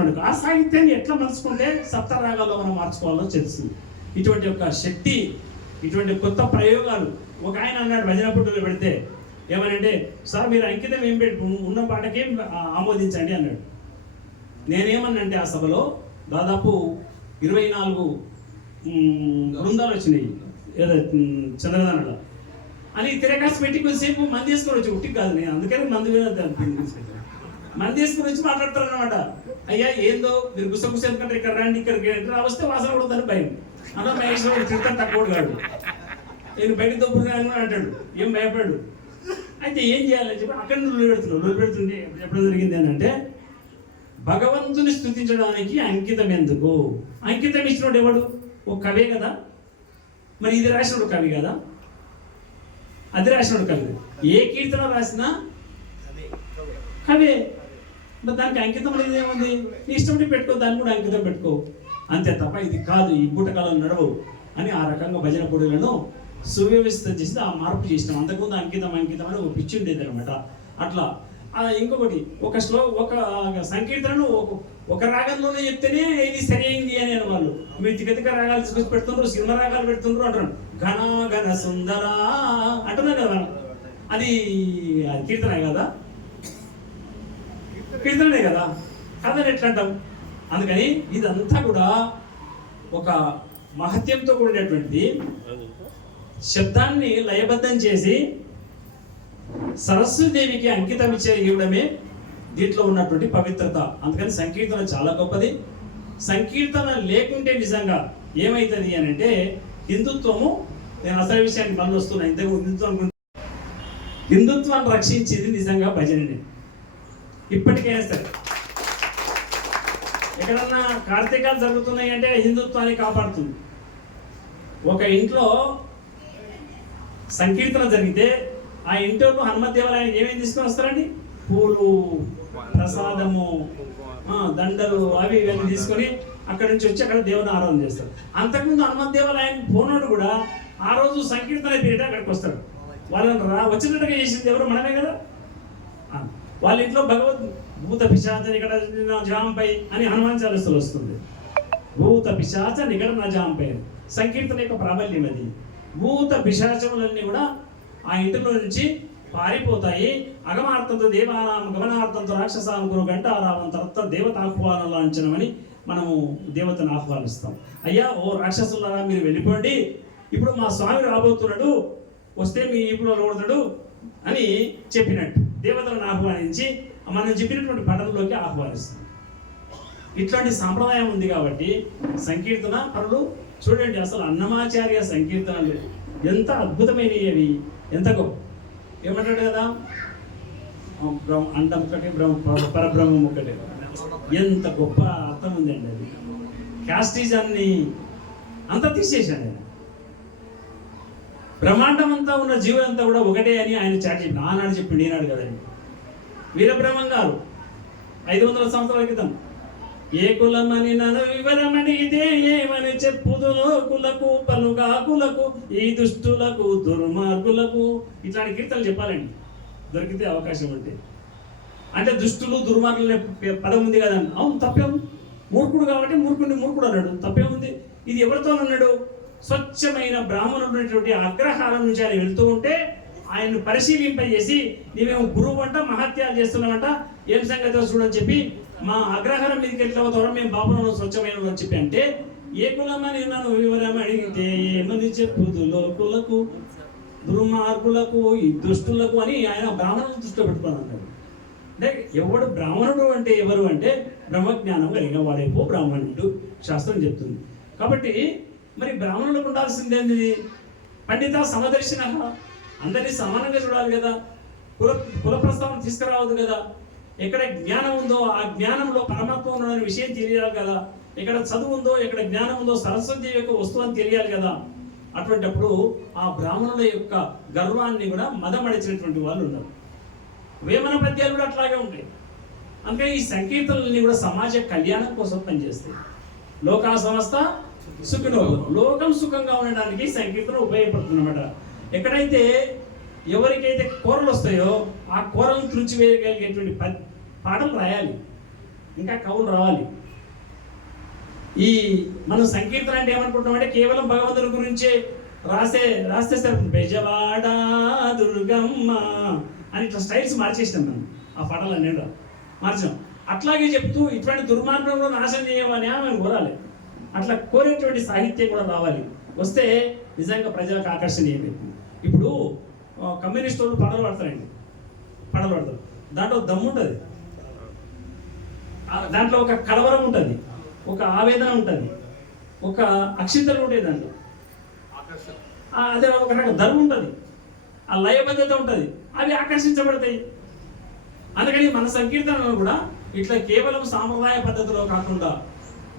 మనకు. ఆ సాహిత్యాన్ని ఎట్లా మలుచుకుంటే సప్త రాగాల్లో మనం మార్చుకోవాలో తెలుస్తుంది. ఇటువంటి యొక్క శక్తి, ఇటువంటి కొత్త ప్రయోగాలు. ఒక ఆయన అన్నాడు భజన పుట్టులో పెడితే ఏమనంటే, సార్ మీరు అంకితం ఏం పెట్టి ఉన్న పాటకే ఆమోదించండి అన్నాడు. నేనేమన్నంటే ఆ సభలో దాదాపు 24 బృందాలు వచ్చినాయి చంద్రదానలో అని తిరగాసి పెట్టి కొద్దిసేపు మంది వేసుకొని వచ్చి ఉట్టికి కాదు, నేను అందుకని మంది వేసుకొని వచ్చి మాట్లాడతారు అనమాట. అయ్యా ఏందో మీరు గుసగుస ఎందుకంటే ఇక్కడ రండి, ఇక్కడికి వస్తే వాసన కూడా భయం అన్న. మహేశ్వరుడు తిరుగుతాను తక్కువ కాదు, నేను బయట దొబ్బుతున్నాను అంటాడు, ఏం భయపడాడు. అయితే ఏం చేయాలని చెప్పి అక్కడ లోలు పెడుతుంటే చెప్పడం జరిగింది ఏంటంటే, భగవంతుని స్తుతించడానికి అంకితం ఎందుకు? అంకితం ఇచ్చినోడు ఎవడు? ఒక కవే కదా. మరి ఇది రాసినోడు కవి కదా, అది రాసినోడు కవి. ఏ కీర్తన రాసినా కవే. మరి దానికి అంకితం అనేది ఏముంది? నీ ఇష్టం పెట్టుకో, దాన్ని కూడా అంకితం పెట్టుకో అంతే తప్ప ఇది కాదు, ఈ బూటకాలం నడవు అని ఆ రకంగా భజన పొడులను సువ్యవస్థ చేసి ఆ మార్పు చేసినాం. అంతకుముందు అంకితం అని ఒక పిచ్చి ఉండేది అనమాట. అట్లా ఇంకొకటి ఒక సంకీర్తనను ఒక రాగంలోనే చెప్తేనే ఇది సరైంది అని వాళ్ళు. మీరు తికతిక రాగాలు తీసుకొచ్చి పెడుతుండ్రు, సినిమా రాగాలు పెడుతుండ్రు అంటారు. ఘన ఘన సుందర అంటున్నారు కదా, అది కీర్తనే కదా, కీర్తనే కదా, కాదని ఎట్లా అంటాం? అందుకని ఇదంతా కూడా ఒక మహత్యంతో కూడినటువంటి శబ్దాన్ని లయబద్ధం చేసి సరస్వతీదేవికి అంకితం ఇవ్వడమే దీంట్లో ఉన్నటువంటి పవిత్రత. అందుకని సంకీర్తన చాలా గొప్పది. సంకీర్తన లేకుంటే నిజంగా ఏమవుతుంది అని అంటే హిందుత్వము, నేను అసలు విషయానికి మళ్ళీ వస్తున్నా, ఇంతకు హిందుత్వాన్ని రక్షించేది నిజంగా భజననే. ఇప్పటికైనా సరే ఎక్కడన్నా కార్తీకాలు జరుగుతున్నాయి అంటే హిందుత్వాన్ని కాపాడుతుంది. ఒక ఇంట్లో సంకీర్తన జరిగితే ఆ ఇంట్లో హనుమత్ దేవాలయానికి ఏమేమి తీసుకొని వస్తారండి? పూలు, ప్రసాదము, దండలు, అవి ఇవన్నీ తీసుకొని అక్కడి నుంచి వచ్చి అక్కడ దేవుని ఆరాధన చేస్తారు. అంతకుముందు హనుమత్ దేవాలయానికి పోనాడు కూడా ఆ రోజు సంకీర్తన పీరియడ్ అక్కడికి వస్తాడు. వాళ్ళని వచ్చినట్టుగా చేసింది ఎవరు? మనమే కదా. వాళ్ళ ఇంట్లో భూత పిశాచ నికట జాంపై అని హనుమాన్ చాలీసాలో వస్తుంది. భూత పిశాచ నికట నా జాంపై సంకీర్తన యొక్క ప్రాబల్యం అది. భూత పిశాచములన్నీ కూడా ఆ ఇంటిలో నుంచి పారిపోతాయి. అగమార్థంతో దేవానాం గమనార్థంతో రాక్షసాం గురు గంటారావం తర్వాత దేవత ఆహ్వానం లాంఛనమని మనము దేవతను ఆహ్వానిస్తాం. అయ్యా ఓ రాక్షసులారా మీరు వెళ్ళిపోండి, ఇప్పుడు మా స్వామి రాబోతున్నాడు, వస్తే మీ ఈపులో లోడతాడు అని చెప్పినట్టు దేవతలను ఆహ్వానించి మనం చెప్పినటువంటి పట్టణంలోకి ఆహ్వానిస్తాం. ఇట్లాంటి సాంప్రదాయం ఉంది కాబట్టి సంకీర్తన పనులు చూడండి. అసలు అన్నమాచార్య సంకీర్తనలు ఎంత అద్భుతమైనవి, ఎంత గొప్ప. ఏమంటాడు కదా, అండం ఒకటి పరబ్రహ్మం ఒకటి, ఎంత గొప్ప అర్థం ఉందండి. అది క్యాస్టిజాన్ని అంతా తీసేశాడు ఆయన. బ్రహ్మాండం అంతా ఉన్న జీవులు అంతా కూడా ఒకటే అని ఆయన చాటి చెప్పి ఆనాడు చెప్పిండు, ఈనాడు కదండి. వీరబ్రహ్మం గారు 500 సంవత్సరాల క్రితం ఏ కులమని నన్ను వివరమడిగితే ఏమని చెప్పుదునో కులకు పలుగాకులకు ఈ దుష్టులకు దుర్మార్గులకు, ఇట్లాంటి కీర్తనలు చెప్పాలండి దొరికితే అవకాశం ఉంటే. అంటే దుష్టులు దుర్మార్గులు పదం ఉంది కదండి. అవును, తప్పేం, మూర్ఖుడు కాబట్టి మూర్ఖుడు అన్నాడు, తప్పేముంది. ఇది ఎవరితో అన్నాడు? స్వచ్ఛమైన బ్రాహ్మణుడు అగ్రహారం నుంచి ఆయన వెళ్తూ ఉంటే ఆయన్ను పరిశీలింపజేసి నీవేమో గురువు అంట, మహత్యాలు చేస్తున్నామంట, ఏం సంగతి చూడని చెప్పి మా అగ్రహారం మీదకి ఎట్లా అవుతారో మేము బాబులను స్వచ్ఛమైన అని చెప్పి అంటే ఏ కులమని నన్ను వివరం అడిగితే ఏమని చెప్పుదు లోకులకు దుర్మార్గులకు ఈ దుష్టులకు అని ఆయన బ్రాహ్మణులను దృష్టిలో పెట్టుకుని అన్నాడు. అంటే ఎవడు బ్రాహ్మణుడు అంటే ఎవరు అంటే బ్రహ్మజ్ఞానం కలిగిన వాడేపో బ్రాహ్మణుడు శాస్త్రం చెప్తుంది. కాబట్టి మరి బ్రాహ్మణులకు ఉండాల్సింది ఏంటి? పండిత సమదర్శన, అందరినీ సమానంగా చూడాలి కదా. కుల ప్రస్తావన తీసుకురావద్దు కదా. ఎక్కడ జ్ఞానం ఉందో ఆ జ్ఞానంలో పరమాత్మ ఉన్న విషయం తెలియాలి కదా. ఎక్కడ చదువు ఉందో, ఎక్కడ జ్ఞానం ఉందో సరస్వతి యొక్క వస్తువు అని తెలియాలి కదా. అటువంటిప్పుడు ఆ బ్రాహ్మణుల యొక్క గర్వాన్ని కూడా మదమడిచినటువంటి వాళ్ళు ఉన్నారు. వేమన పద్యాలు కూడా అట్లాగే ఉంటాయి. అందుకే ఈ సంకీర్తనలన్నీ కూడా సమాజ కళ్యాణం కోసం పనిచేస్తాయి. లోకా సమస్త సుఖినో, లోకం సుఖంగా ఉండడానికి సంకీర్తన ఉపయోగపడుతుంది అన్నమాట. ఎక్కడైతే ఎవరికైతే కూరలు వస్తాయో ఆ కూరలను తుడిచివేయగలిగేటువంటి పాటలు రాయాలి, ఇంకా కవులు రావాలి. ఈ మనం సంకీర్తన అంటే ఏమనుకుంటున్నామంటే కేవలం భగవంతుడి గురించే రాస్తే సరిపోతుంది. బెజవాడ దుర్గమ్మ అని ఇట్లా స్టైల్స్ మార్చేసినాం మనం, ఆ పాటలు అన్నీ మార్చాం. అట్లాగే చెప్తూ ఇటువంటి దుర్మార్గంలో నాశనం చేయమని మేము కోరాలి. అట్లా కోరేటువంటి సాహిత్యం కూడా రావాలి. వస్తే నిజంగా ప్రజలకు ఆకర్షణీయమైంది. ఇప్పుడు కమ్యూనిస్ట్ వాళ్ళు పాటలు పాడతారు, దాంట్లో దమ్ము ఉంటుంది, దాంట్లో ఒక కలవరం ఉంటుంది, ఒక ఆవేదన ఉంటుంది, ఒక అక్షింతలు ఉంటాయి, దాంట్లో అదే ఒక రకం ధర్మం ఉంటుంది, ఆ లయబద్ధత ఉంటుంది, అవి ఆకర్షించబడతాయి. అందుకని మన సంకీర్తనలో కూడా ఇట్లా కేవలం సాంప్రదాయ పద్ధతిలో కాకుండా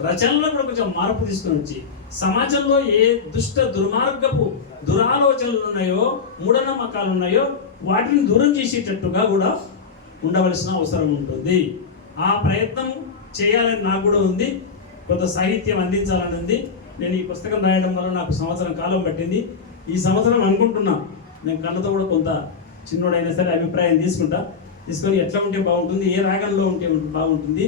రచనలో కూడా కొంచెం మార్పు తీసుకుని వచ్చి సమాజంలో ఏ దుష్ట దుర్మార్గపు దురాలోచనలు ఉన్నాయో, మూఢనమ్మకాలు ఉన్నాయో వాటిని దూరం చేసేటట్టుగా కూడా ఉండవలసిన అవసరం ఉంటుంది. ఆ ప్రయత్నం చేయాలని నాకు కూడా ఉంది. కొంత సాహిత్యం అందించాలని ఉంది. నేను ఈ పుస్తకం రాయడం వల్ల నాకు సంవత్సరం కాలం పట్టింది. ఈ సంవత్సరం అనుకుంటున్నా నేను కళ్ళతో కూడా కొంత చిన్నోడైనా సరే అభిప్రాయం తీసుకొని ఎట్లా ఉంటే బాగుంటుంది, ఏ రాగంలో ఉంటే బాగుంటుంది,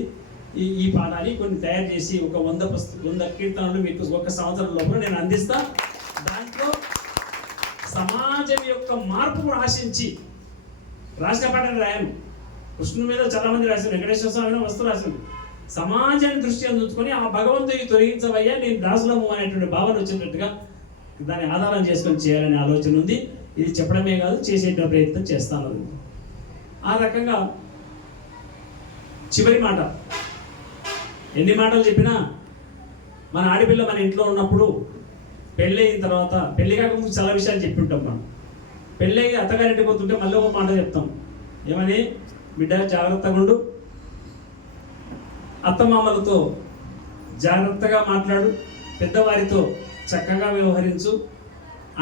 ఈ పాఠాన్ని కొన్ని తయారు చేసి ఒక 100 కీర్తనలు మీకు ఒక సంవత్సరం లోపల నేను అందిస్తా. దాంట్లో సమాజం యొక్క మార్పును ఆశించి రాసిన పాటను రాయను. కృష్ణుని మీద చాలా మంది రాశారు, వెంకటేశ్వర స్వామి వస్తు రాశారు. సమాజాన్ని దృష్టి అందుకొని ఆ భగవంతుడికి తొలగించవయ్యా నేను దాసులము అనేటువంటి భావన వచ్చేటట్టుగా దాన్ని ఆధారం చేసుకొని చేయాలనే ఆలోచన ఉంది. ఇది చెప్పడమే కాదు, చేసేట ప్రయత్నం చేస్తాను. ఆ రకంగా చివరి మాట, ఎన్ని మాటలు చెప్పినా మన ఆడపిల్ల మన ఇంట్లో ఉన్నప్పుడు పెళ్ళి అయిన తర్వాత, పెళ్లి కాకముందు చాలా విషయాలు చెప్పి ఉంటాం. మనం పెళ్ళి అయ్యి అత్తగారింటికి పోతుంటే మళ్ళీ ఒక మాట చెప్తాం, ఏమని? బిడ్డ జాగ్రత్తగా ఉండు, అత్తమామలతో జాగ్రత్తగా మాట్లాడు, పెద్దవారితో చక్కగా వ్యవహరించు,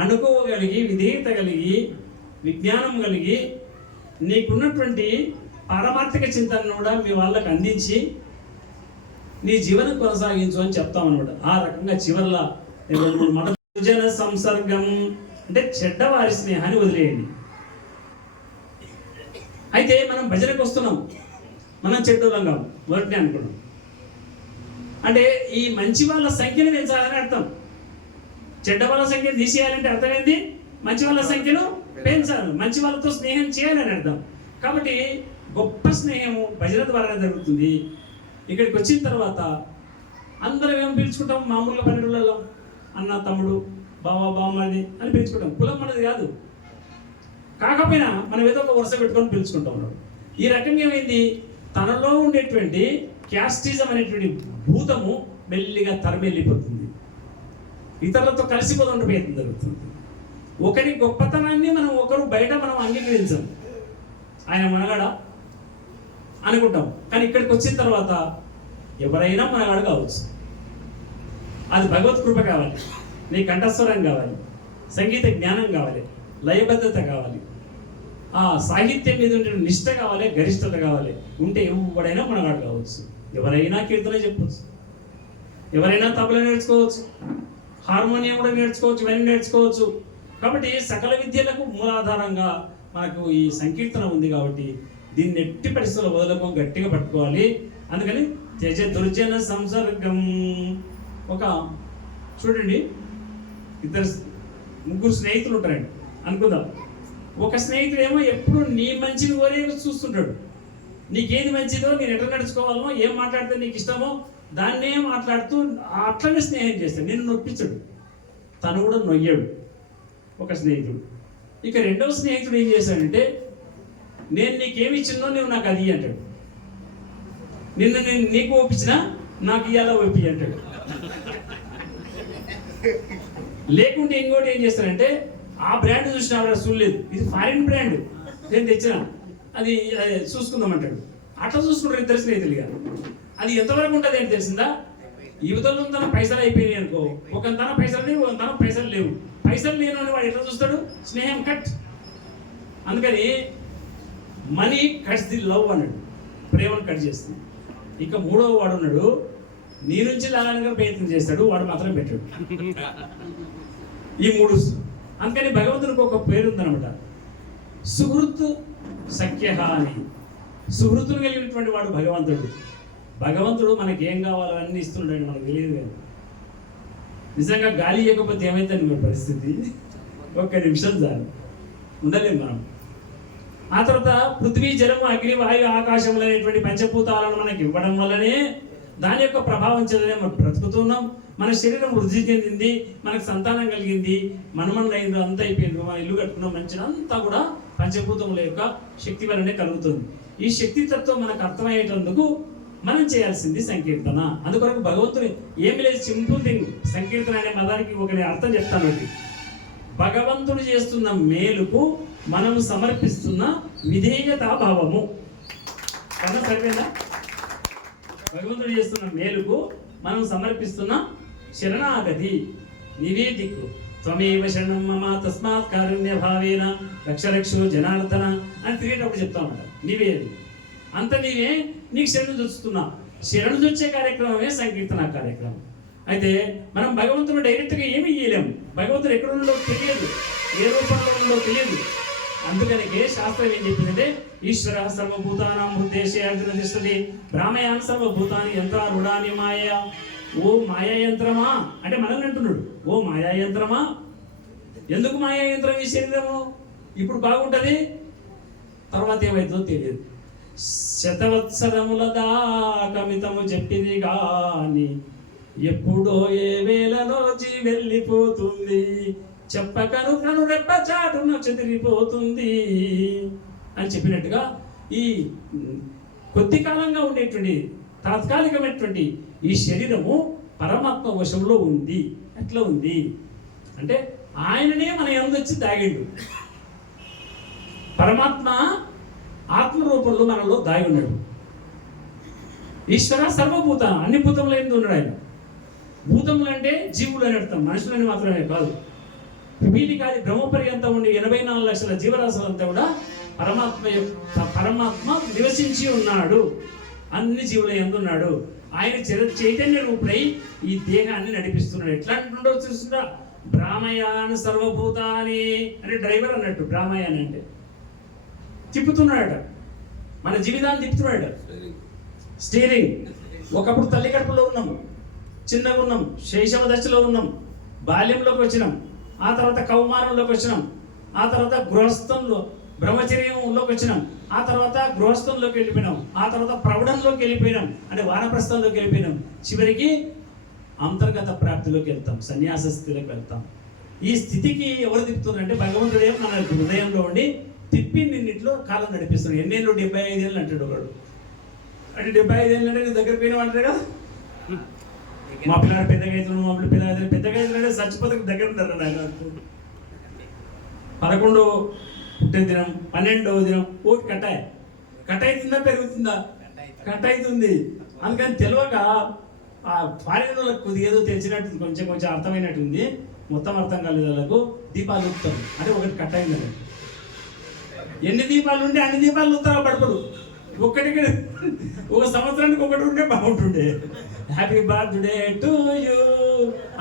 అనుకోగలిగి విధేయత కలిగి విజ్ఞానం కలిగి నీకున్నటువంటి పారమార్థిక చింతనను కూడా మీ వాళ్ళకి అందించి నీ జీవనం కొనసాగించు అని చెప్తామన్నమాట. ఆ రకంగా చివరిలా జన సంసర్గం అంటే చెడ్డవారి స్నేహాన్ని వదిలేయండి. అయితే మనం భజనకు వస్తున్నాం, మనం చెడ్డోళ్ళంగా మొదటినే అనుకున్నాం అంటే ఈ మంచి వాళ్ళ సంఖ్యను పెంచాలని అర్థం. చెడ్డ వాళ్ళ సంఖ్యను తీసేయాలంటే అర్థమైంది, మంచి వాళ్ళ సంఖ్యను పెంచాలి, మంచి వాళ్ళతో స్నేహం చేయాలని అర్థం. కాబట్టి గొప్ప స్నేహము భజన ద్వారా జరుగుతుంది. ఇక్కడికి వచ్చిన తర్వాత అందరం ఏం పిలుచుకుంటాం, మామూలుగా పల్లెటూళ్ళలో అన్న, తమ్ముడు, బావ, బామ్మది అని పిలుచుకుంటాం. కులం మనది కాదు, కాకపోయినా మనం ఏదో ఒక వరుస పెట్టుకొని పిలుచుకుంటాం. ఈ రకంగా ఏమైంది, తనలో ఉండేటువంటి క్యాస్టిజం అనేటువంటి భూతము మెల్లిగా తరమెళ్ళిపోతుంది, ఇతరులతో కలిసిపోతుండే ప్రయత్నం జరుగుతుంది. ఒకరి గొప్పతనాన్ని ఒకరు బయట మనం అంగీకరించాం, ఆయన మనగాడ అనుకుంటాం. కానీ ఇక్కడికి వచ్చిన తర్వాత ఎవరైనా మనగాడు కావచ్చు. అది భగవత్ కృప కావాలి, నీ కంఠస్వరం కావాలి, సంగీత జ్ఞానం కావాలి, లయబద్ధత కావాలి, ఆ సాహిత్యం మీద ఉండే నిష్ట కావాలి, గరిష్టత కావాలి. ఉంటే ఎవడైనా మనగాడు కావచ్చు. ఎవరైనా కీర్తన చెప్పవచ్చు, ఎవరైనా తబల నేర్చుకోవచ్చు, హార్మోనియం కూడా నేర్చుకోవచ్చు, ఇవన్నీ నేర్చుకోవచ్చు. కాబట్టి సకల విద్యలకు మూలాధారంగా మనకు ఈ సంకీర్తన ఉంది. కాబట్టి దీన్ని ఎట్టి పరిస్థితుల్లో వదలకు, గట్టిగా పట్టుకోవాలి. అందుకని త్యజ దుర్జన సంసర్గం. ఒక చూడండి, ముగ్గురు స్నేహితులు ఉంటారండి అనుకుందాం. ఒక స్నేహితుడు ఏమో ఎప్పుడు నీ మంచిని కోరే చూస్తుంటాడు, నీకేది మంచిదో, నేను ఎట్లా నడుచుకోవాలనో, ఏం మాట్లాడితే నీకు ఇష్టమో దాన్నే మాట్లాడుతూ అట్లనే స్నేహం చేస్తాడు, నిన్ను నొప్పించడు, తను కూడా నొయ్యాడు ఒక స్నేహితుడు. ఇక రెండవ స్నేహితుడు ఏం చేశాడంటే, నేను నీకేమి ఇచ్చినో నువ్వు నాకు అది అంటాడు, నిన్న నేను నీకు ఒప్పించినా నాకు ఇవాళ ఒప్పి అంటాడు. లేకుంటే ఇంకోటి ఏం చేస్తారంటే, ఆ బ్రాండ్ చూసినా ఆవిడ చూడలేదు, ఇది ఫారిన్ బ్రాండ్ నేను తెచ్చిన, అది చూసుకుందామంటాడు. అట్లా చూసుకుంటారు ఇద్దరు స్నేహితులుగా. అది ఎంతవరకు ఉంటుంది అని తెలిసిందా, యువతలో తన పైసలు అయిపోయినాయి అనుకో, ఒక తన పైసలు లేవు, ఒక తన పైసలు లేవు. పైసలు లేను అని వాడు ఎట్లా చూస్తాడు, స్నేహం కట్. అందుకని మనీ కట్స్ ది లవ్ అన్నాడు, ప్రేమను కట్ చేస్తుంది. ఇక మూడవ వాడు ఉన్నాడు, నీ నుంచి లాగానే ప్రయత్నం చేస్తాడు, వాడు మాత్రం పెట్టాడు. ఈ మూడు. అందుకని భగవంతుడికి ఒక పేరు ఉందన్నమాట, సుహృత్ సఖ్య అని. సుహృతులు కలిగినటువంటి వాడు భగవంతుడు. భగవంతుడు మనకి ఏం కావాలో అన్ని ఇస్తుంటాడు, మనకు తెలియదు కానీ. నిజంగా గాలి ఇవ్వకపోతే ఏమైతుంది మన పరిస్థితి, ఒక్క నిమిషం చాలు, ఉండలేము మనం. ఆ తర్వాత పృథ్వీ, జలము, అగ్ని, వాయు, ఆకాశంలో అనేటువంటి పంచభూతాలను మనకి ఇవ్వడం వల్లనే, దాని యొక్క ప్రభావం చేతనే మనం బ్రతుకుతున్నాం. మన శరీరం వృద్ధి చెందింది, మనకు సంతానం కలిగింది, మనమన్నైంది, అంతా అయిపోయింది, మన ఇల్లు కట్టుకున్నాం, మంచిగా అంతా కూడా పంచభూతముల యొక్క శక్తి వల్లనే కలుగుతుంది. ఈ శక్తి తత్వం మనకు అర్థమయ్యేటందుకు మనం చేయాల్సింది సంకీర్తన. అందుకొరకు భగవంతుని ఏమి లేదు, సింపుల్ థింగ్. సంకీర్తన అనే పదానికి ఒక అర్థం చెప్తాను. భగవంతుడు చేస్తున్న మేలుకు మనం సమర్పిస్తున్న విధేయతాభావము. కన్నా సరిపోయిందా? భగవంతుడు చేస్తున్న మేలుకు మనం సమర్పిస్తున్న శరణాగతి, నివేదికు. త్వమేవ శరణం మమ తస్మాత్ కారుణ్య భావేన రక్షరక్షో జనార్దన అని తిరిగేటప్పుడు చెప్తామట. నివేది అంత నీవే, నీకు శరణు చూస్తున్నా. శరణు చూచే కార్యక్రమమే సంకీర్తన కార్యక్రమం. అయితే మనం భగవంతుడు డైరెక్ట్గా ఏమి ఇయ్యలేము. భగవంతుడు ఎక్కడ ఉండో తెలియదు, ఏ రూపంలో ఉండో తెలియదు. అందుకని శాస్త్రం ఏం చెప్పిందంటే, ఈశ్వర సర్వభూతానాం హృదేశే అర్జున తిష్టతి భ్రామయాన్ సర్వభూతాని యంత్రారుడాని మాయ. ఓ మాయా యంత్రమా అంటే మనల్ని అంటున్నాడు, ఓ మాయా యంత్రమా, ఎందుకు మాయా యంత్రం ఈ శరీరము? ఇప్పుడు బాగుంటుంది, తర్వాత ఏమవుతుందో తెలియదు. శతవత్సరముల దాకమితము చెప్పింది కానీ ఎప్పుడో ఏ వేళలో వెళ్ళిపోతుంది, చెప్పకను కను రెప్ప చాటున చెదిరిపోతుంది అని చెప్పినట్టుగా ఈ కొద్ది కాలంగా ఉండేటువంటి తాత్కాలికమైనటువంటి ఈ శరీరము పరమాత్మ వశంలో ఉంది. ఎట్లా ఉంది అంటే, ఆయననే మన యందొచ్చి దాగిండు. పరమాత్మ ఆత్మ రూపంలో మనలో దాగి ఉన్నాడు. ఈశ్వర సర్వభూత, అన్ని భూతములు ఎందు ఉన్నాడు ఆయన. భూతములు అంటే జీవులు అని అర్థం, మనుషులని మాత్రమే కాదు. వీటికాది బ్రహ్మపర్యంతం ఉండి 84 లక్షల జీవరాశులంతా కూడా పరమాత్మ నివసించి ఉన్నాడు, అన్ని జీవుల యందు ఉన్నాడు. ఆయన చైతన్య రూపుడై ఈ దేహాన్ని నడిపిస్తున్నాడు. ఎట్లా అంటుండో చూస్తుందా, భ్రామయాన్ సర్వభూతాని అంటే డ్రైవర్ అన్నట్టు. భ్రామయాన్ అంటే తిప్పుతున్నాడు, మన జీవితాన్ని తిప్పుతున్నాడు. స్టీరింగ్. ఒకప్పుడు తల్లి కడుపులో ఉన్నాం, చిన్నగా ఉన్నాం, శైశవ దశలో ఉన్నాం, బాల్యంలోకి వచ్చినాం, ఆ తర్వాత కౌమారంలోకి వచ్చినాం, ఆ తర్వాత గృహస్థంలో బ్రహ్మచర్యంలోకి వచ్చినాం, ఆ తర్వాత గృహస్థంలోకి వెళ్ళిపోయినాం, ఆ తర్వాత ప్రౌఢంలోకి వెళ్ళిపోయినాం, అంటే వానప్రస్థంలోకి వెళ్ళిపోయినాం, చివరికి అంతర్గత ప్రాప్తిలోకి వెళ్తాం, సన్యాస స్థితిలోకి వెళ్తాం. ఈ స్థితికి ఎవరు తిప్పుతున్నారంటే భగవంతుడే మన హృదయంలో ఉండి తిప్పి నిన్నిట్లో కాలం నడిపిస్తున్నాడు. ఎన్నేళ్ళు? 75 ఏళ్ళు అంటాడు ఒకడు. అంటే 75 ఏళ్ళు అంటే నీ దగ్గర పోయిన అంటారు కదా, మా పిల్లలు పెద్దగా అవుతున్నాడు, మా పిల్లలు పెద్దగా అవుతున్నాడే చచ్చిపోతే దగ్గర ఉంటారు. ఆయన 11వ పుట్టిన దినం, 12వ దినం ఓటు కట్ అవుతుందా పెరుగుతుందా? కట్ అవుతుంది. అందుకని తెలియక ఆ ఫారిన్ వాళ్ళకి కొద్దిగా ఏదో తెలిసినట్టు కొంచెం అర్థమైనట్టుంది, మొత్తం అర్థం కాలేదు. వాళ్ళకు దీపాలు ఊపుతారు అంటే ఒకటి కట్ అయిందని. ఎన్ని దీపాలు ఉంటే అన్ని దీపాలు ఊపుతారు పడుకోరు. ఒక్కటికి ఒక సంవత్సరానికి ఒకటి ఉంటే బాగుంటుండే. హ్యాపీ బర్త్డే టు యూ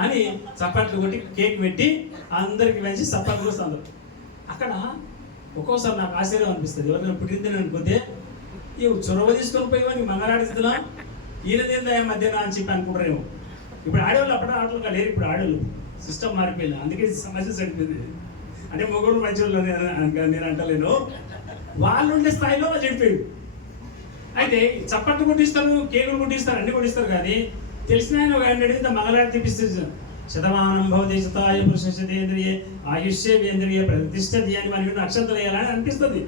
అని చప్పట్లు కొట్టి కేక్ పెట్టి అందరికి మంచి చప్పట్లు వస్తుంది. అక్కడ ఒక్కోసారి నాకు ఆశ్చర్యం అనిపిస్తుంది. ఎవరైనా పుట్టిందని అనుకుంటే ఈ చొరవ తీసుకొని పోయి మంగళాడిస్తున్నాం, ఈయనదేందా మధ్యాహ్నం అని చెప్పి అనుకుంటారేమో. ఇప్పుడు ఆడేవాళ్ళు అప్పుడు ఆటలుగా లేరు, ఇప్పుడు ఆడేవాళ్ళు సిస్టమ్ మారిపోయింది. అందుకే సమస్య చెడిపోయింది. అంటే మొగోళ్ళు మంచివాళ్ళు నేను అంటలేను, వాళ్ళు ఉండే స్థాయిలో వాళ్ళు చెడిపోయాడు. అయితే చప్పట్లు కొట్టిస్తారు, కేకులు కొట్టిస్తారు, అన్ని కొట్టిస్తారు, కానీ తెలిసిన ఆయన ఒక ఆయన అడిగితే మంగళాడి తీపిస్తుంది. శతమానం భవతి శతాయ పురుషేంద్రియ ఆయుష్యేంద్రియ ప్రతిష్టది అని మనకి అక్షంతలు వేయాలని అనిపిస్తుంది.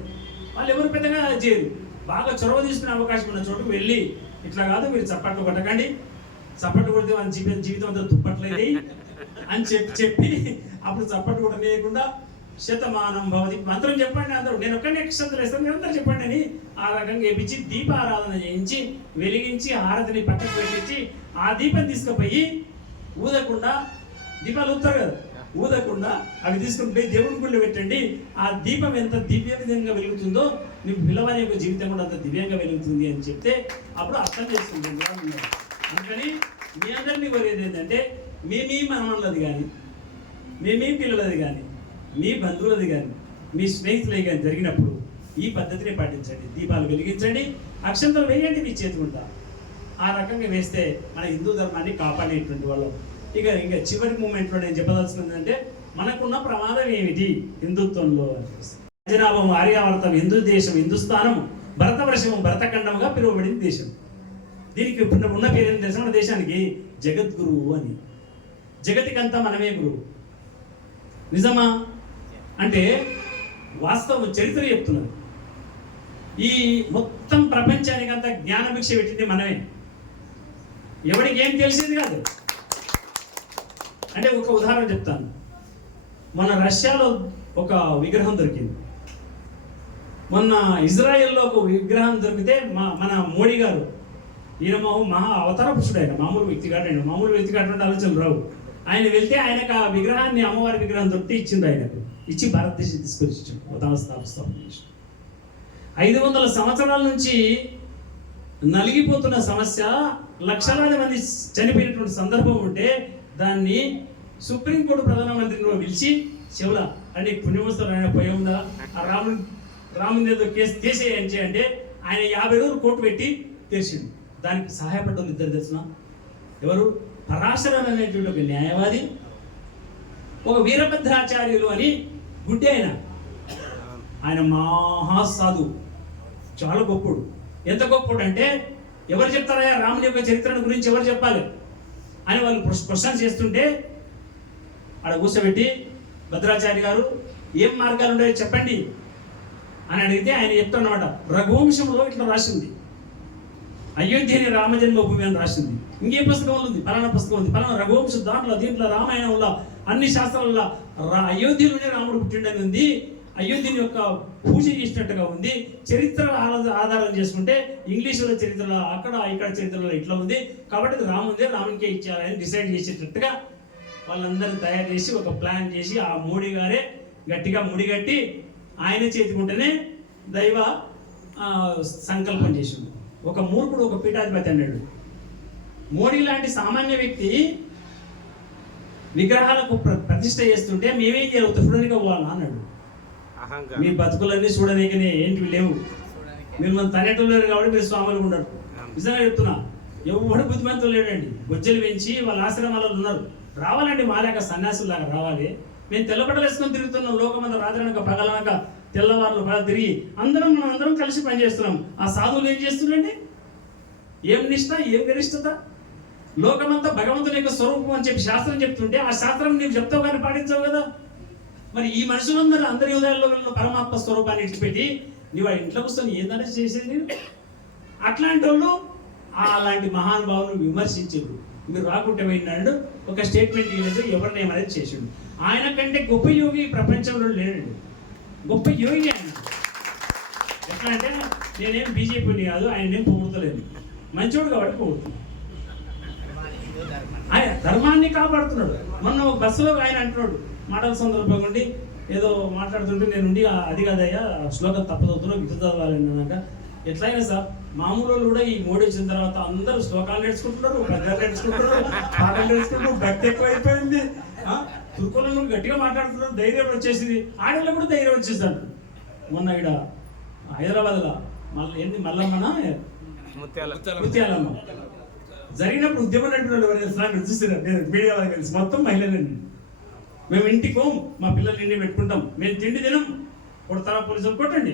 వాళ్ళు ఎవరు పెద్దగా చేయరు. బాగా చొరవ తీసుకునే అవకాశం ఉన్న చోటుకు వెళ్ళి ఇట్లా కాదు మీరు చప్పట్లు కొట్టకండి, చప్పట్లు కొడితే మన జీవితం అంతా దుప్పట్లయినాయి అని చెప్పి అప్పుడు చప్పట్లు కొట్టలేకుండా శతమానం భవతి మంత్రం చెప్పండి అందరూ, నేను ఒక్కనే అక్షంతలు వేస్తాను, అందరూ చెప్పండి అని ఆ రకంగా వేపించి దీపారాధన చేయించి వెలిగించి హారతిని పక్కకు పెట్టించి ఆ దీపం తీసుకుపోయి ఊదకుండా, దీపాలు ఊతారు కదా, ఊదకుండా అవి తీసుకుని పోయి దేవుని గుళ్ళు పెట్టండి. ఆ దీపం ఎంత దివ్య విధంగా వెలుగుతుందో నీకు పిల్లవాని యొక్క జీవితం కూడా అంత దివ్యంగా వెలుగుతుంది అని చెప్తే అప్పుడు అర్థం చేస్తుంది. అందుకని మీ అందరినీ కోరేది ఏంటంటే మీ మనవళ్ళది కానీ, మీ పిల్లలది కానీ, మీ బంధువులది కానీ, మీ స్నేహితులది కానీ జరిగినప్పుడు ఈ పద్ధతిని పాటించండి. దీపాలు వెలిగించండి, అక్షంతలు వేయండి మీ చేతుకుంటా. ఆ రకంగా వేస్తే మన హిందూ ధర్మాన్ని కాపాడేటువంటి వాళ్ళం. ఇంకా చివరి మూమెంట్లో నేను చెప్పదలుచుకుంది అంటే మనకున్న ప్రమాదం ఏమిటి హిందుత్వంలో. జనాభం, ఆర్యావర్తం, హిందూ దేశం, హిందుస్థానం, భరతవర్షము, భరతఖండముగా పిలువబడింది దేశం. దీనికి ఉన్న పేరు దేశం, మన దేశానికి జగద్గురువు అని. జగతికంతా మనమే గురువు. నిజమా అంటే వాస్తవం చరిత్ర చెప్తున్నది. ఈ మొత్తం ప్రపంచానికంతా జ్ఞానభిక్ష పెట్టింది మనమే. ఎవరికి ఏం తెలిసింది కాదు. అంటే ఒక ఉదాహరణ చెప్తాను. మన రష్యాలో ఒక విగ్రహం దొరికింది, మొన్న ఇజ్రాయెల్లో ఒక విగ్రహం దొరికితే మన మోడీ గారు, ఈయన మహా అవతార పురుషుడు, ఆయన మామూలు వ్యక్తి కాదు, ఆయన మామూలు వ్యక్తి కాటువంటి ఆలోచనలు రావు. ఆయన వెళ్తే ఆయనకు ఆ విగ్రహాన్ని, అమ్మవారి విగ్రహం దొరికితే ఇచ్చింది. ఆయనకు ఇచ్చి భారతదేశం తీసుకొచ్చాడు, స్థాపన చేసి. 500 సంవత్సరాల నుంచి నలిగిపోతున్న సమస్య, లక్షలాది మంది చనిపోయినటువంటి సందర్భం ఉంటే దాన్ని సుప్రీంకోర్టు ప్రధానమంత్రిని పిలిచి శివుల అంటే పుణ్యవస్తులు ఆయన పోయి ఉందా, ఆ రాముని ఏదో కేసు తీసేయండి అంటే ఆయన 50 రోజులు కోర్టు పెట్టి తీసిండు. దానికి సహాయపడ్డ వాళ్ళు ఇద్దరు తెలిసిన ఎవరు? పరాశరన్ అనేటువంటి ఒక న్యాయవాది, ఒక వీరభద్రాచార్యులు అని గుడ్డి ఆయన మహాసాధు, చాలా గొప్పడు. ఎంత గొప్పడు అంటే ఎవరు చెప్తారా రాముని యొక్క చరిత్రను గురించి ఎవరు చెప్పాలి అని వాళ్ళు క్వశ్చన్ చేస్తుంటే ఆడ కూర్చోబెట్టి, భద్రాచార్య గారు ఏం మార్గాలు ఉన్నాయో చెప్పండి అని అడిగితే ఆయన చెప్తాడనమాట. రఘువంశంలో ఇట్లా రాసింది, అయోధ్యని రామజన్మభూమి అని రాసింది. ఇంకే పుస్తకం ఉంది, పలానా పుస్తకం ఉంది, పలానా రఘువంశం, దీంట్లో రామాయణంలో అన్ని శాస్త్రాలలో అయోధ్యలోనే రాముడు పుట్టిండని ఉంది. అయోధ్యని యొక్క పూజ చేసినట్టుగా ఉంది. చరిత్ర ఆధారం చేసుకుంటే ఇంగ్లీషులో చరిత్రలో అక్కడ ఇక్కడ చరిత్రలో ఇట్లా ఉంది కాబట్టి ఇది రామునికే ఇచ్చేయాలని డిసైడ్ చేసేటట్టుగా వాళ్ళందరినీ తయారు చేసి ఒక ప్లాన్ చేసి ఆ మోడీ గారే గట్టిగా ముడిగట్టి ఆయన చేతికుంటేనే దైవ సంకల్పం చేసిండు. ఒక మూర్ఖుడు ఒక పీఠాధిపతి అన్నాడు, మోడీ లాంటి సామాన్య వ్యక్తి విగ్రహాలకు ప్రతిష్ట చేస్తుంటే మేమేం చేయాలి, చూడడానికి పోవాలా అన్నాడు. మీ బతుకులన్నీ చూడనీకనే ఏంటివి లేవు, మీరు మన తనేటోళ్ళు కాబట్టి మీరు స్వాములు ఉండరు. నిజంగా చెప్తున్నా, ఎవడు బుద్ధిమంతులు లేడండి. బొజ్జలు పెంచి వాళ్ళ ఆశ్రమాలలో ఉన్నారు. రావాలండి మాలాగా సన్యాసులాగా రావాలి. మేము తెల్లబట్టలు వేసుకొని తిరుగుతున్నాం లోకమంతా, రాత్రనక పగలనక తెల్లవారులు బాగా తిరిగి మనం అందరం కలిసి పనిచేస్తున్నాం. ఆ సాధువులు ఏం చేస్తున్నారండి? ఏం నిష్ట, ఏం గరిష్టత? లోకమంతా భగవంతుని యొక్క స్వరూపం అని చెప్పి శాస్త్రం చెప్తుంటే ఆ శాస్త్రం నీకు చెప్తావు కానీ పాటించావు కదా. మరి ఈ మనుషులందరూ అందరి హృదయాల్లో పరమాత్మ స్వరూపాన్ని ఇచ్చిపెట్టి నీవు ఇంట్లో కూర్చొని ఏదైనా చేసేది నేను? అట్లాంటి వాళ్ళు అలాంటి మహానుభావులను విమర్శించారు. మీరు రాకుంటే పోయినాడు ఒక స్టేట్మెంట్ ఇవ్వలేదు, ఎవరిని ఏమనేది చేసిండు. ఆయన కంటే గొప్ప యోగి ప్రపంచంలో లేడండి. గొప్ప యోగి ఆయన. ఎట్లా అంటే నేనేం బీజేపీని కాదు, ఆయన ఏం పొగుడతలేదు, మంచోడు కాబట్టి పొగుడుతున్నాడు. ఆయన ధర్మాన్ని కాపాడుతున్నాడు. మొన్న బస్సులో ఆయన అంటున్నాడు మాటల సందర్భంగా ఉండి ఏదో మాట్లాడుతుంటే నేనుండి అది కాదయ్యా శ్లోకం తప్పదవుతున్నావు విద్యుత్ చదవాలన్నాక ఎట్లయినా సార్ మామూలు వాళ్ళు కూడా ఈ మోడీ వచ్చిన తర్వాత అందరూ శ్లోకాలు నేర్చుకుంటున్నారు, పద్యాలు నేర్చుకుంటున్నారు, పాటలు నేర్చుకుంటున్నారు. భక్తి ఎక్కువైపోయింది. తుర్కోలను గట్టిగా మాట్లాడుతున్నారు, ధైర్యం వచ్చేసింది. ఆడవాళ్ళకు కూడా ధైర్యం వచ్చేసాడు. మొన్న ఇక్కడ హైదరాబాద్లో మల్లమ్మన ముత్యాలమ్మ జరిగినప్పుడు ఉద్యమం నడిపిన ఎవరైనా చూస్తున్నారు, నేను మీడియా వాళ్ళకి తెలిసి మొత్తం మహిళలండి. మేము ఇంటికి పోం, మా పిల్లలు ఇంటి పెట్టుకుంటాం, మేము తిండి తినం, కొడతారా పోలీసులు కొట్టండి,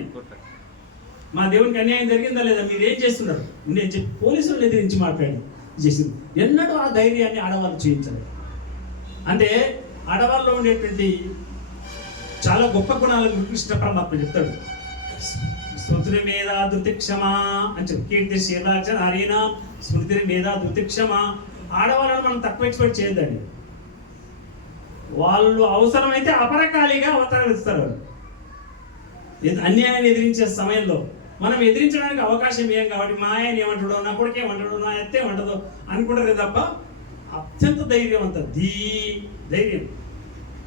మా దేవునికి అన్యాయం జరిగిందా లేదా, మీరు ఏం చేస్తున్నారు నేను చెప్పి పోలీసులు ఎదిరించి మాట్లాడి చేసింది. ఎన్నడూ ఆ ధైర్యాన్ని ఆడవాళ్ళు చేయించలేదు. అంటే ఆడవాళ్ళలో ఉండేటువంటి చాలా గొప్ప గుణాలను కృష్ణ పరమాత్మ చెప్తాడు. స్మృతి మీద ధృతిక్షమ అని చెప్పి కీర్తి శీలాచన హరినా స్మృతి మీద ధృతిక్షమ. ఆడవాళ్ళను మనం తక్కువ ఎక్స్పెక్ట్ చేయొద్దండి. వాళ్ళు అవసరమైతే అపరకాలిగా అవతరిస్తారు. అన్యాయాన్ని ఎదిరించే సమయంలో మనం ఎదిరించడానికి అవకాశం ఏం కాబట్టి మా ఆయన ఏమంటాడో, నా కొడుకు ఏమంటాడో, నా అత్త ఏమంటాడో అనుకుంటారే తప్ప అత్యంత ధైర్యవంత ధైర్యం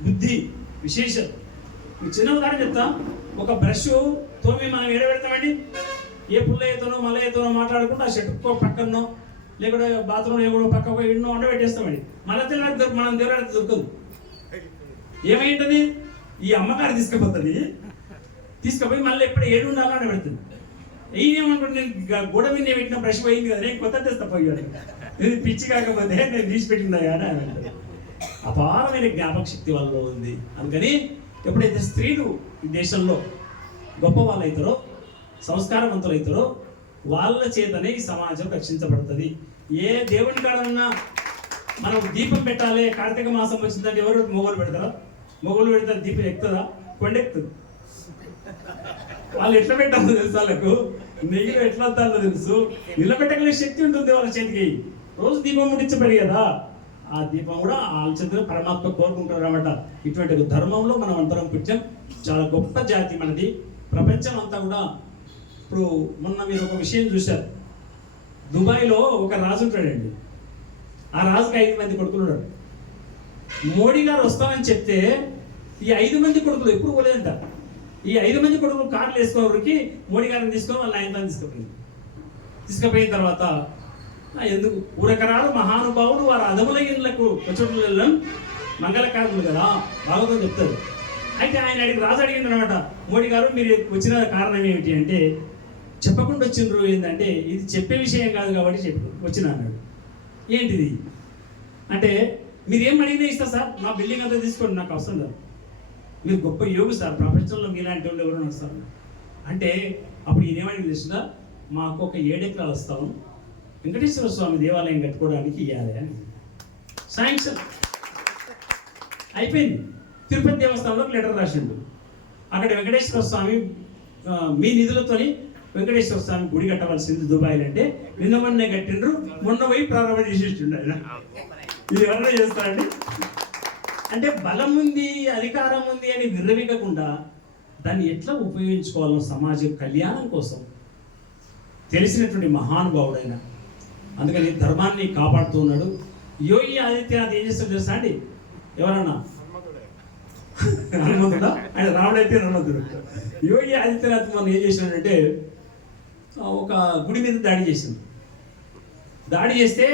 బుద్ధి విశేషం. చిన్న ఉదాహరణ చెప్తా. ఒక బ్రష్ తోమి మనం పెడతామండి, ఏ పుల్లయ్యతోనో మల్లయ్యతోనో మాట్లాడుకుంటూ ఆ షెట్టుకో పక్కనో లేకుంటే బాత్రూమ్ ఎక్కడో పక్క ఎన్నో వంట పెట్టేస్తామండి. మన తెల్లారి మనం తెల్లారి దొరకదు. ఏమైంటుంది, ఈ అమ్మగారు తీసుకుపోయి మళ్ళీ ఎప్పుడు ఏడు ఉండాలని పెడుతుంది. ఏమనుకుంటే నేను గోడ మీద పెట్టిన బ్రష్ పోయింది కదా, నేను కొత్త తెస్తా పోయాడు, నేను పిచ్చి కాకపోతే నేను తీసి పెట్టిందా అని అంటారు. అపారమైన జ్ఞాపక శక్తి వాళ్ళలో ఉంది. అందుకని ఎప్పుడైతే స్త్రీలు ఈ దేశంలో గొప్ప వాళ్ళు అవుతారో, సంస్కారవంతులు అవుతారో, వాళ్ళ చేతనే ఈ సమాజం రక్షించబడుతుంది. ఏ దేవుని కాడన్నా మనం దీపం పెట్టాలి, కార్తీక మాసం వచ్చిందంటే ఎవరు మొగోలు పెడతారా? మొగోలు పెడతారు, దీపం ఎక్కుతుందా? కొండెక్కుతుంది. వాళ్ళు ఎట్లా పెట్టాలో తెలుసు, వాళ్ళకు నెయ్యిలో ఎట్లా వద్దాలో తెలుసు, నిలబెట్టగలిగే శక్తి ఉంటుంది వాళ్ళ చేతికి. రోజు దీపం ముట్టించబడి కదా, ఆ దీపం కూడా వాళ్ళ చేతిలో పరమాత్మ కోరుకుంటారు అన్నమాట. ఇటువంటి ధర్మంలో మనం అందరం పుట్టాం. చాలా గొప్ప జాతి మనది. ప్రపంచం అంతా కూడా ఇప్పుడు మొన్న మీరు ఒక విషయం చూశారు, దుబాయ్లో ఒక రాజు ఉంటాడండి. ఆ రాజుకి 5 మంది కొడుకులు ఉన్నాడు. మోడీ గారు వస్తామని చెప్తే ఈ 5 మంది కొడుకులు ఎప్పుడు పోలేదంట. ఈ 5 మంది కొడుకులు కార్లు వేసుకోవడానికి మోడీ గారిని తీసుకొని వాళ్ళ ఆయనతో తీసుకుపోయిన తర్వాత ఎందుకు ఊరకరాలు మహానుభావులు వారు అదముల ఇళ్లకు వచ్చేటం మంగళకారకులు కదా భాగవతం చెప్తారు. అయితే ఆయన రాజు అడిగింది అనమాట, మోడీ గారు మీరు వచ్చిన కారణం ఏమిటి అంటే, చెప్పకుండా వచ్చిండ్రు. ఏంటంటే ఇది చెప్పే విషయం కాదు కాబట్టి వచ్చిన అన్నాడు. ఏంటిది అంటే, మీరేం అడిగినా ఇస్తా సార్, నా బిల్డింగ్ అంతా తీసుకోండి, నాకు అవసరం లేదు, మీరు గొప్ప యోగి సార్, ప్రపంచంలో మీలాంటి వాళ్ళు ఎవరైనా వస్తారు అంటే. అప్పుడు ఈయనేమడిగి తెలిసిందా, మాకు ఒక 7 ఎకరాలు స్థలం వెంకటేశ్వర స్వామి దేవాలయం కట్టుకోవడానికి ఇవ్వాలి అని శాంక్షన్ అయిపోయింది. తిరుపతి దేవస్థానంలో లెటర్ రాసిండు. అక్కడ వెంకటేశ్వర స్వామి మీ నిధులతోని వెంకటేశ్వర స్వామి గుడి కట్టవలసింది దుబాయ్లో అంటే, మొన్నే కట్టిండ్రు, మొన్న పోయి ప్రారంభం చేసేసిండు ఆయన. ఇది ఎవరైనా చేస్తారండి? అంటే బలం ఉంది, అధికారం ఉంది అని విర్రవీగకుండా దాన్ని ఎట్లా ఉపయోగించుకోవాలో సమాజం కళ్యాణం కోసం తెలిసినటువంటి మహానుభావుడైన, అందుకని ధర్మాన్ని కాపాడుతూ ఉన్నాడు. యోగి ఆదిత్యనాథ్ ఏం చేస్తాడు తెలుసా అండి? ఎవరన్నా హనుమంతుడా? ఆయన రాముడైతే హనుమంతుడు. యోగి ఆదిత్యనాథ్ మనం ఏం చేసినాడంటే ఒక గుడి మీద దాడి చేసింది. దాడి చేస్తే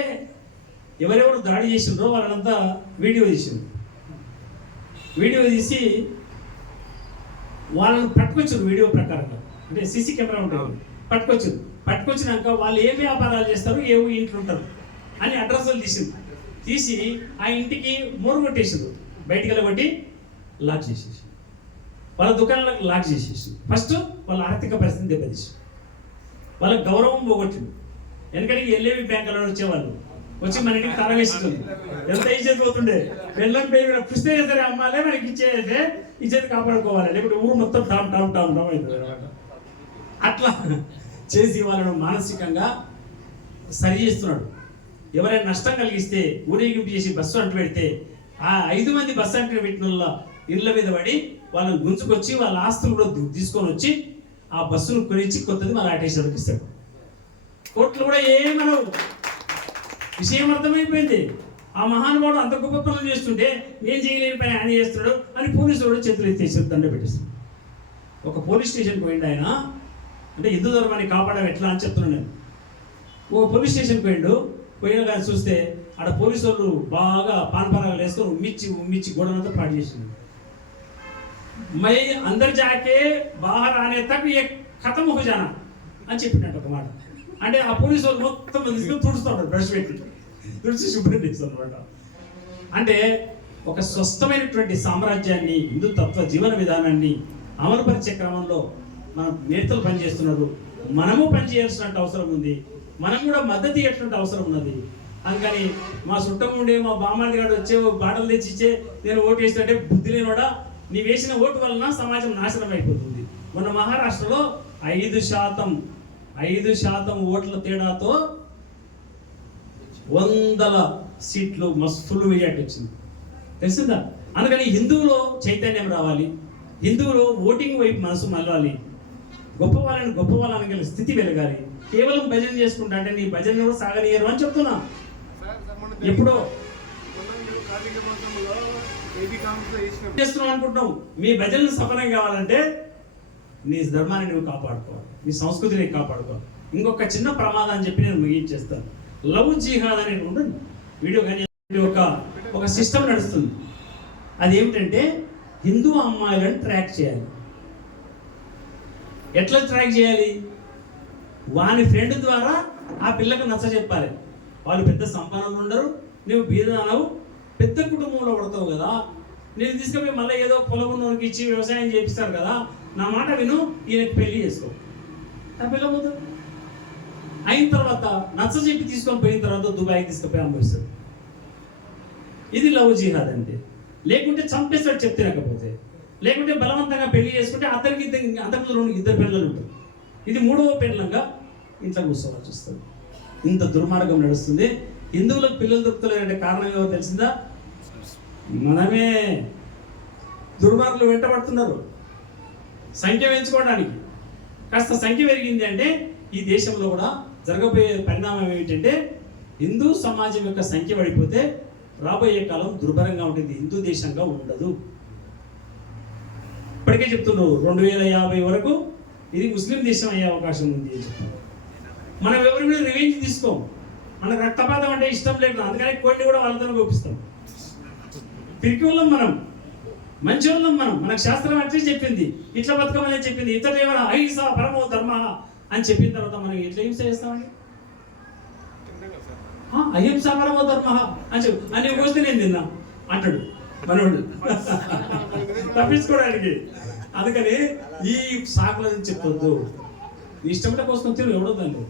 ఎవరెవరు దాడి చేసిండ్రో వాళ్ళంతా వీడియో తీసింది. వీడియో తీసి వాళ్ళని పట్టుకొచ్చారు. వీడియో ప్రకారంగా అంటే సీసీ కెమెరా ఉంటుంది, పట్టుకొచ్చినాక వాళ్ళు ఏ వ్యాపారాలు చేస్తారు, ఏ ఇంట్లో ఉంటారు అని అడ్రస్లు తీసి ఆ ఇంటికి మోరు కొట్టేసారు. బయటికి వెళ్ళబట్టి లాక్ చేసేసి వాళ్ళ దుకాణాలకు లాక్ చేసేసి ఫస్ట్ వాళ్ళ ఆర్థిక పరిస్థితి దెబ్బతీసి వాళ్ళ గౌరవం పోగొట్టింది. ఎందుకంటే ఎల్ఏవి బ్యాంకులో వచ్చేవాళ్ళు వచ్చి మనకి తల వేస్తుంది. ఎంత ఇచ్చేది పోతుండే, బెల్లం పేరు పుస్తే సరే అమ్మాలే మనకి ఇచ్చేదే ఇచ్చేది కాపాడుకోవాలి, లేకపోతే ఊరు మొత్తం టామ్ టామ్ టామ్ టామ్ అవుతుంది అనమాట. అట్లా చేసి వాళ్ళను మానసికంగా సరి చేస్తున్నాడు. ఎవరైనా నష్టం కలిగిస్తే ఊరేగింపు చేసి బస్సు అంటు పెడితే ఆ 5 మంది బస్సు అంటు పెట్టిన వాళ్ళ ఇళ్ళ మీద పడి వాళ్ళని గుంజుకొచ్చి వాళ్ళ ఆస్తులు కూడా తీసుకొని వచ్చి ఆ బస్సును కొనిచ్చి కొత్తది మన ఆటేశ్వరికి ఇస్తాడు. కోర్టులు కూడా ఏమనవు. విషయం అర్థమైపోయింది. ఆ మహానుభావుడు అంత గొప్ప పనులు చేస్తుంటే నేను చేయలేని పని ఆయన చేస్తున్నాడు అని పోలీసులు కూడా చేతులు ఎత్తేసి దండ పెట్టేస్తాడు. ఒక పోలీస్ స్టేషన్కి పోయిండు ఆయన, అంటే హిందూ ధర్మాన్ని కాపాడడం ఎట్లా అని చెప్తున్నాను నేను. ఓ పోలీస్ స్టేషన్కి పోయినా కానీ చూస్తే ఆడ పోలీసు వాళ్ళు బాగా పాన్పరాలు వేసుకొని ఉమ్మిచ్చి గోడనంతా పాడు చేసింది. మై అందరు జాకే బాహర్ ఆనే తక్ ఏ ఖతం హో జానా అని చెప్పినట్టు ఒక మాట. అంటే ఆ పోలీసు వాళ్ళు మొత్తం తీసుకొని తుడుస్తాడు, బ్రష్ పెట్టి తుడిచి శుభ్రం చేస్తాడు అనమాట. అంటే ఒక స్వస్థమైనటువంటి సామ్రాజ్యాన్ని, హిందూ తత్వ జీవన విధానాన్ని అమలుపరిచే క్రమంలో మన నేతలు పనిచేస్తున్నారు. మనము పనిచేయాల్సిన అవసరం ఉంది. మనం కూడా మద్దతు ఇవ్వాల్సిన అవసరం ఉన్నది. అందుకని మా చుట్టం ఉండే మా బామాడి గారు వచ్చే బాటలు తెచ్చిచ్చే నేను ఓటు వేస్తుంటే బుద్ధి లేనోడా, నీ వేసిన ఓటు వలన సమాజం నాశనం అయిపోతుంది. మొన్న మహారాష్ట్రలో 5% ఓట్ల తేడాతో 100 సీట్లు మస్తులు మెజార్టీ వచ్చింది, తెలిసిందా? అందుకని హిందువులో చైతన్యం రావాలి, హిందువులో ఓటింగ్ వైపు మనసు మళ్ళాలి, గొప్పవాళ్ళని స్థితి వెలగాలి. కేవలం భజన చేసుకుంటా అంటే నీ భజన కూడా సాగనీయరు అని చెప్తున్నా. ఎప్పుడో చేస్తున్నాం అనుకుంటున్నాం. మీ భజనలు సఫలం కావాలంటే నీ ధర్మాన్ని నువ్వు కాపాడుకోవాలి, నీ సంస్కృతిని కాపాడుకోవాలి. ఇంకొక చిన్న ప్రమాదం అని చెప్పి నేను ముగించేస్తాను. లవ్ జిహాద్ అనేది ఉంటుంది వీడియో కానీ ఒక సిస్టమ్ నడుస్తుంది. అదేమిటంటే హిందూ అమ్మాయిలను ట్రాక్ చేయాలి. ఎట్లా ట్రాక్ చేయాలి? వాని ఫ్రెండ్ ద్వారా ఆ పిల్లకు నచ్చ చెప్పాలి. వాళ్ళు పెద్ద సంపన్నులు ఉండరు, నువ్వు బీదనవు, పెద్ద కుటుంబంలో పడతావు కదా, నేను తీసుకుపోయి మళ్ళీ ఏదో పొలం ఉన్నోనికి ఇచ్చి వ్యవసాయం చేపిస్తారు కదా, నా మాట విను, ఈయనకి పెళ్లి చేసుకో. ఆ పిల్ల పోతుంది. అయిన తర్వాత నచ్చ చెప్పి తీసుకొని పోయిన తర్వాత దుబాయ్కి తీసుకుపోయి అమ్మేస్తాడు. ఇది లవ్ జిహాద్ అంటే. లేకుంటే చంపేస్తాడు చెప్తేనకపోతే, లేకుంటే బలవంతంగా పెళ్లి చేసుకుంటే అతనికి అంతకుముందు 2 పిల్లలు ఉంటారు. ఇది 3వ పిల్లలంగా ఇంట్లో కూర్చోవాల్సి వస్తుంది. ఇంత దుర్మార్గం నడుస్తుంది. హిందువులకు పిల్లలు దొరుకుతలేదంటే కారణం ఏమో తెలిసిందా? మనమే దుర్మార్గులు వెంటబడుతున్నారు సంఖ్య పెంచుకోవడానికి. కాస్త సంఖ్య పెరిగింది అంటే ఈ దేశంలో కూడా జరగబోయే పరిణామం ఏమిటంటే హిందూ సమాజం యొక్క సంఖ్య పడిపోతే రాబోయే కాలం దుర్భరంగా ఉంటుంది, హిందూ దేశంగా ఉండదు. ఇప్పటికే చెప్తున్నారు 2050 వరకు ఇది ముస్లిం దేశం అయ్యే అవకాశం ఉంది అని చెప్తారు. మనం ఎవరి మీద రివెంజ్ తీసుకోం. మనకు రక్తపాతం అంటే ఇష్టం లేదు, అందుకని కొన్ని కూడా వాళ్ళతో గోపిస్తాం. పిరికి వాళ్ళం మనం, మంచి వాళ్ళం మనం. మనకు శాస్త్రం అంటే చెప్పింది ఇట్లా బతుకమని చెప్పింది, ఇతరులు ఏమైనా అహింస పరమో ధర్మ అని చెప్పిన తర్వాత మనం ఎట్లా హింస చేస్తామండి? అహింస పరమో ధర్మ అని చెప్పి అని వస్తే నేను తిన్నా అంటాడు మనోడు తప్పించుకోవడానికి. అందుకని ఈ సాకులని చెప్పొద్దు. ఇష్టంతో కోసం తిరుగు ఎవడో దాన్ని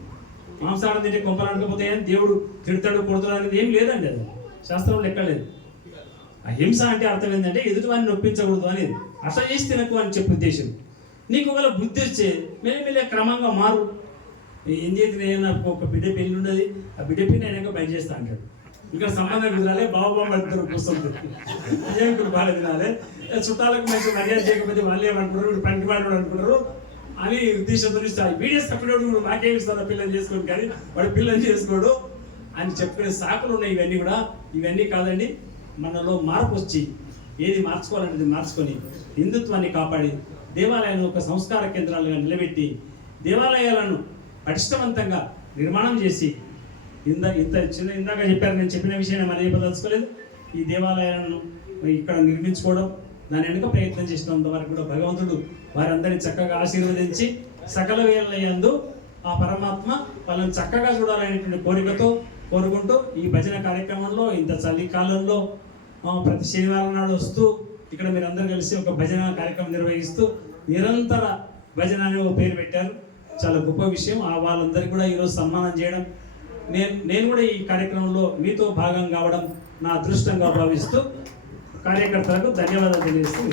మాంసాహారం తింటే కొంపలాడకపోతే అని దేవుడు తిడతాడు కొడతాడు అనేది ఏం లేదండి. అది శాస్త్రంలో ఎక్కలేదు. అహింస అంటే అర్థం ఏంటంటే ఎదుటివాడిని నొప్పించకూడదు అనేది. అట్లా చేసి తినకు అని చెప్పే ఉద్దేశం. నీకు ఒకవేళ బుద్ధి వచ్చే మెల్లమెల్ల క్రమంగా మారు. ఏం చేతి నాకు ఒక బిడ్డ పెళ్ళి ఉండదు, ఆ బిడ్డ పెళ్ళి అయినాక బయట చేస్తా అంటాడు. ఇక్కడ సంబంధం కుదరాలి, బాబు ఇద్దరు కూర్చుంది ఏమికులు బాగా తినాలి, చుట్టాలకు మంచి మర్యాద చేయకపోతే వాళ్ళు ఏమంటున్నారు, వీడు పనికి వాడు అనుకుంటారు అని ఉద్దేశంతో వీడియోస్ కప్పినోడు మాకేమి ఇస్తాను పిల్లలు చేసుకోండి, కానీ వాడు పిల్లలు చేసుకోడు అని చెప్పుకునే సాకులు ఉన్నాయి. ఇవన్నీ కూడా ఇవన్నీ కాదండి, మనలో మార్పు వచ్చి ఏది మార్చుకోవాలనేది మార్చుకొని హిందుత్వాన్ని కాపాడి దేవాలయాలను ఒక సంస్కార కేంద్రాలుగా నిలబెట్టి దేవాలయాలను పటిష్టవంతంగా నిర్మాణం చేసి ఇందాక చెప్పారు, నేను చెప్పిన విషయాన్ని మనం చెప్పదలుచుకోలేదు. ఈ దేవాలయాలను ఇక్కడ నిర్మించుకోవడం, దాని వెనుక ప్రయత్నం చేసినంత వరకు కూడా భగవంతుడు వారందరినీ చక్కగా ఆశీర్వదించి సకల వేళయందు ఆ పరమాత్మ వాళ్ళని చక్కగా చూడాలనేటువంటి కోరికతో కోరుకుంటూ ఈ భజన కార్యక్రమంలో ఇంత చలికాలంలో ప్రతి శనివారం నాడు వస్తూ ఇక్కడ మీరు అందరూ కలిసి ఒక భజన కార్యక్రమం నిర్వహిస్తూ నిరంతర భజన అనే ఒక పేరు పెట్టారు. చాలా గొప్ప విషయం. వాళ్ళందరికీ కూడా ఈరోజు సన్మానం చేయడం, నేను కూడా ఈ కార్యక్రమంలో మీతో భాగం కావడం నా అదృష్టంగా భావిస్తూ కార్యకర్తలకు ధన్యవాదాలు తెలియజేస్తూ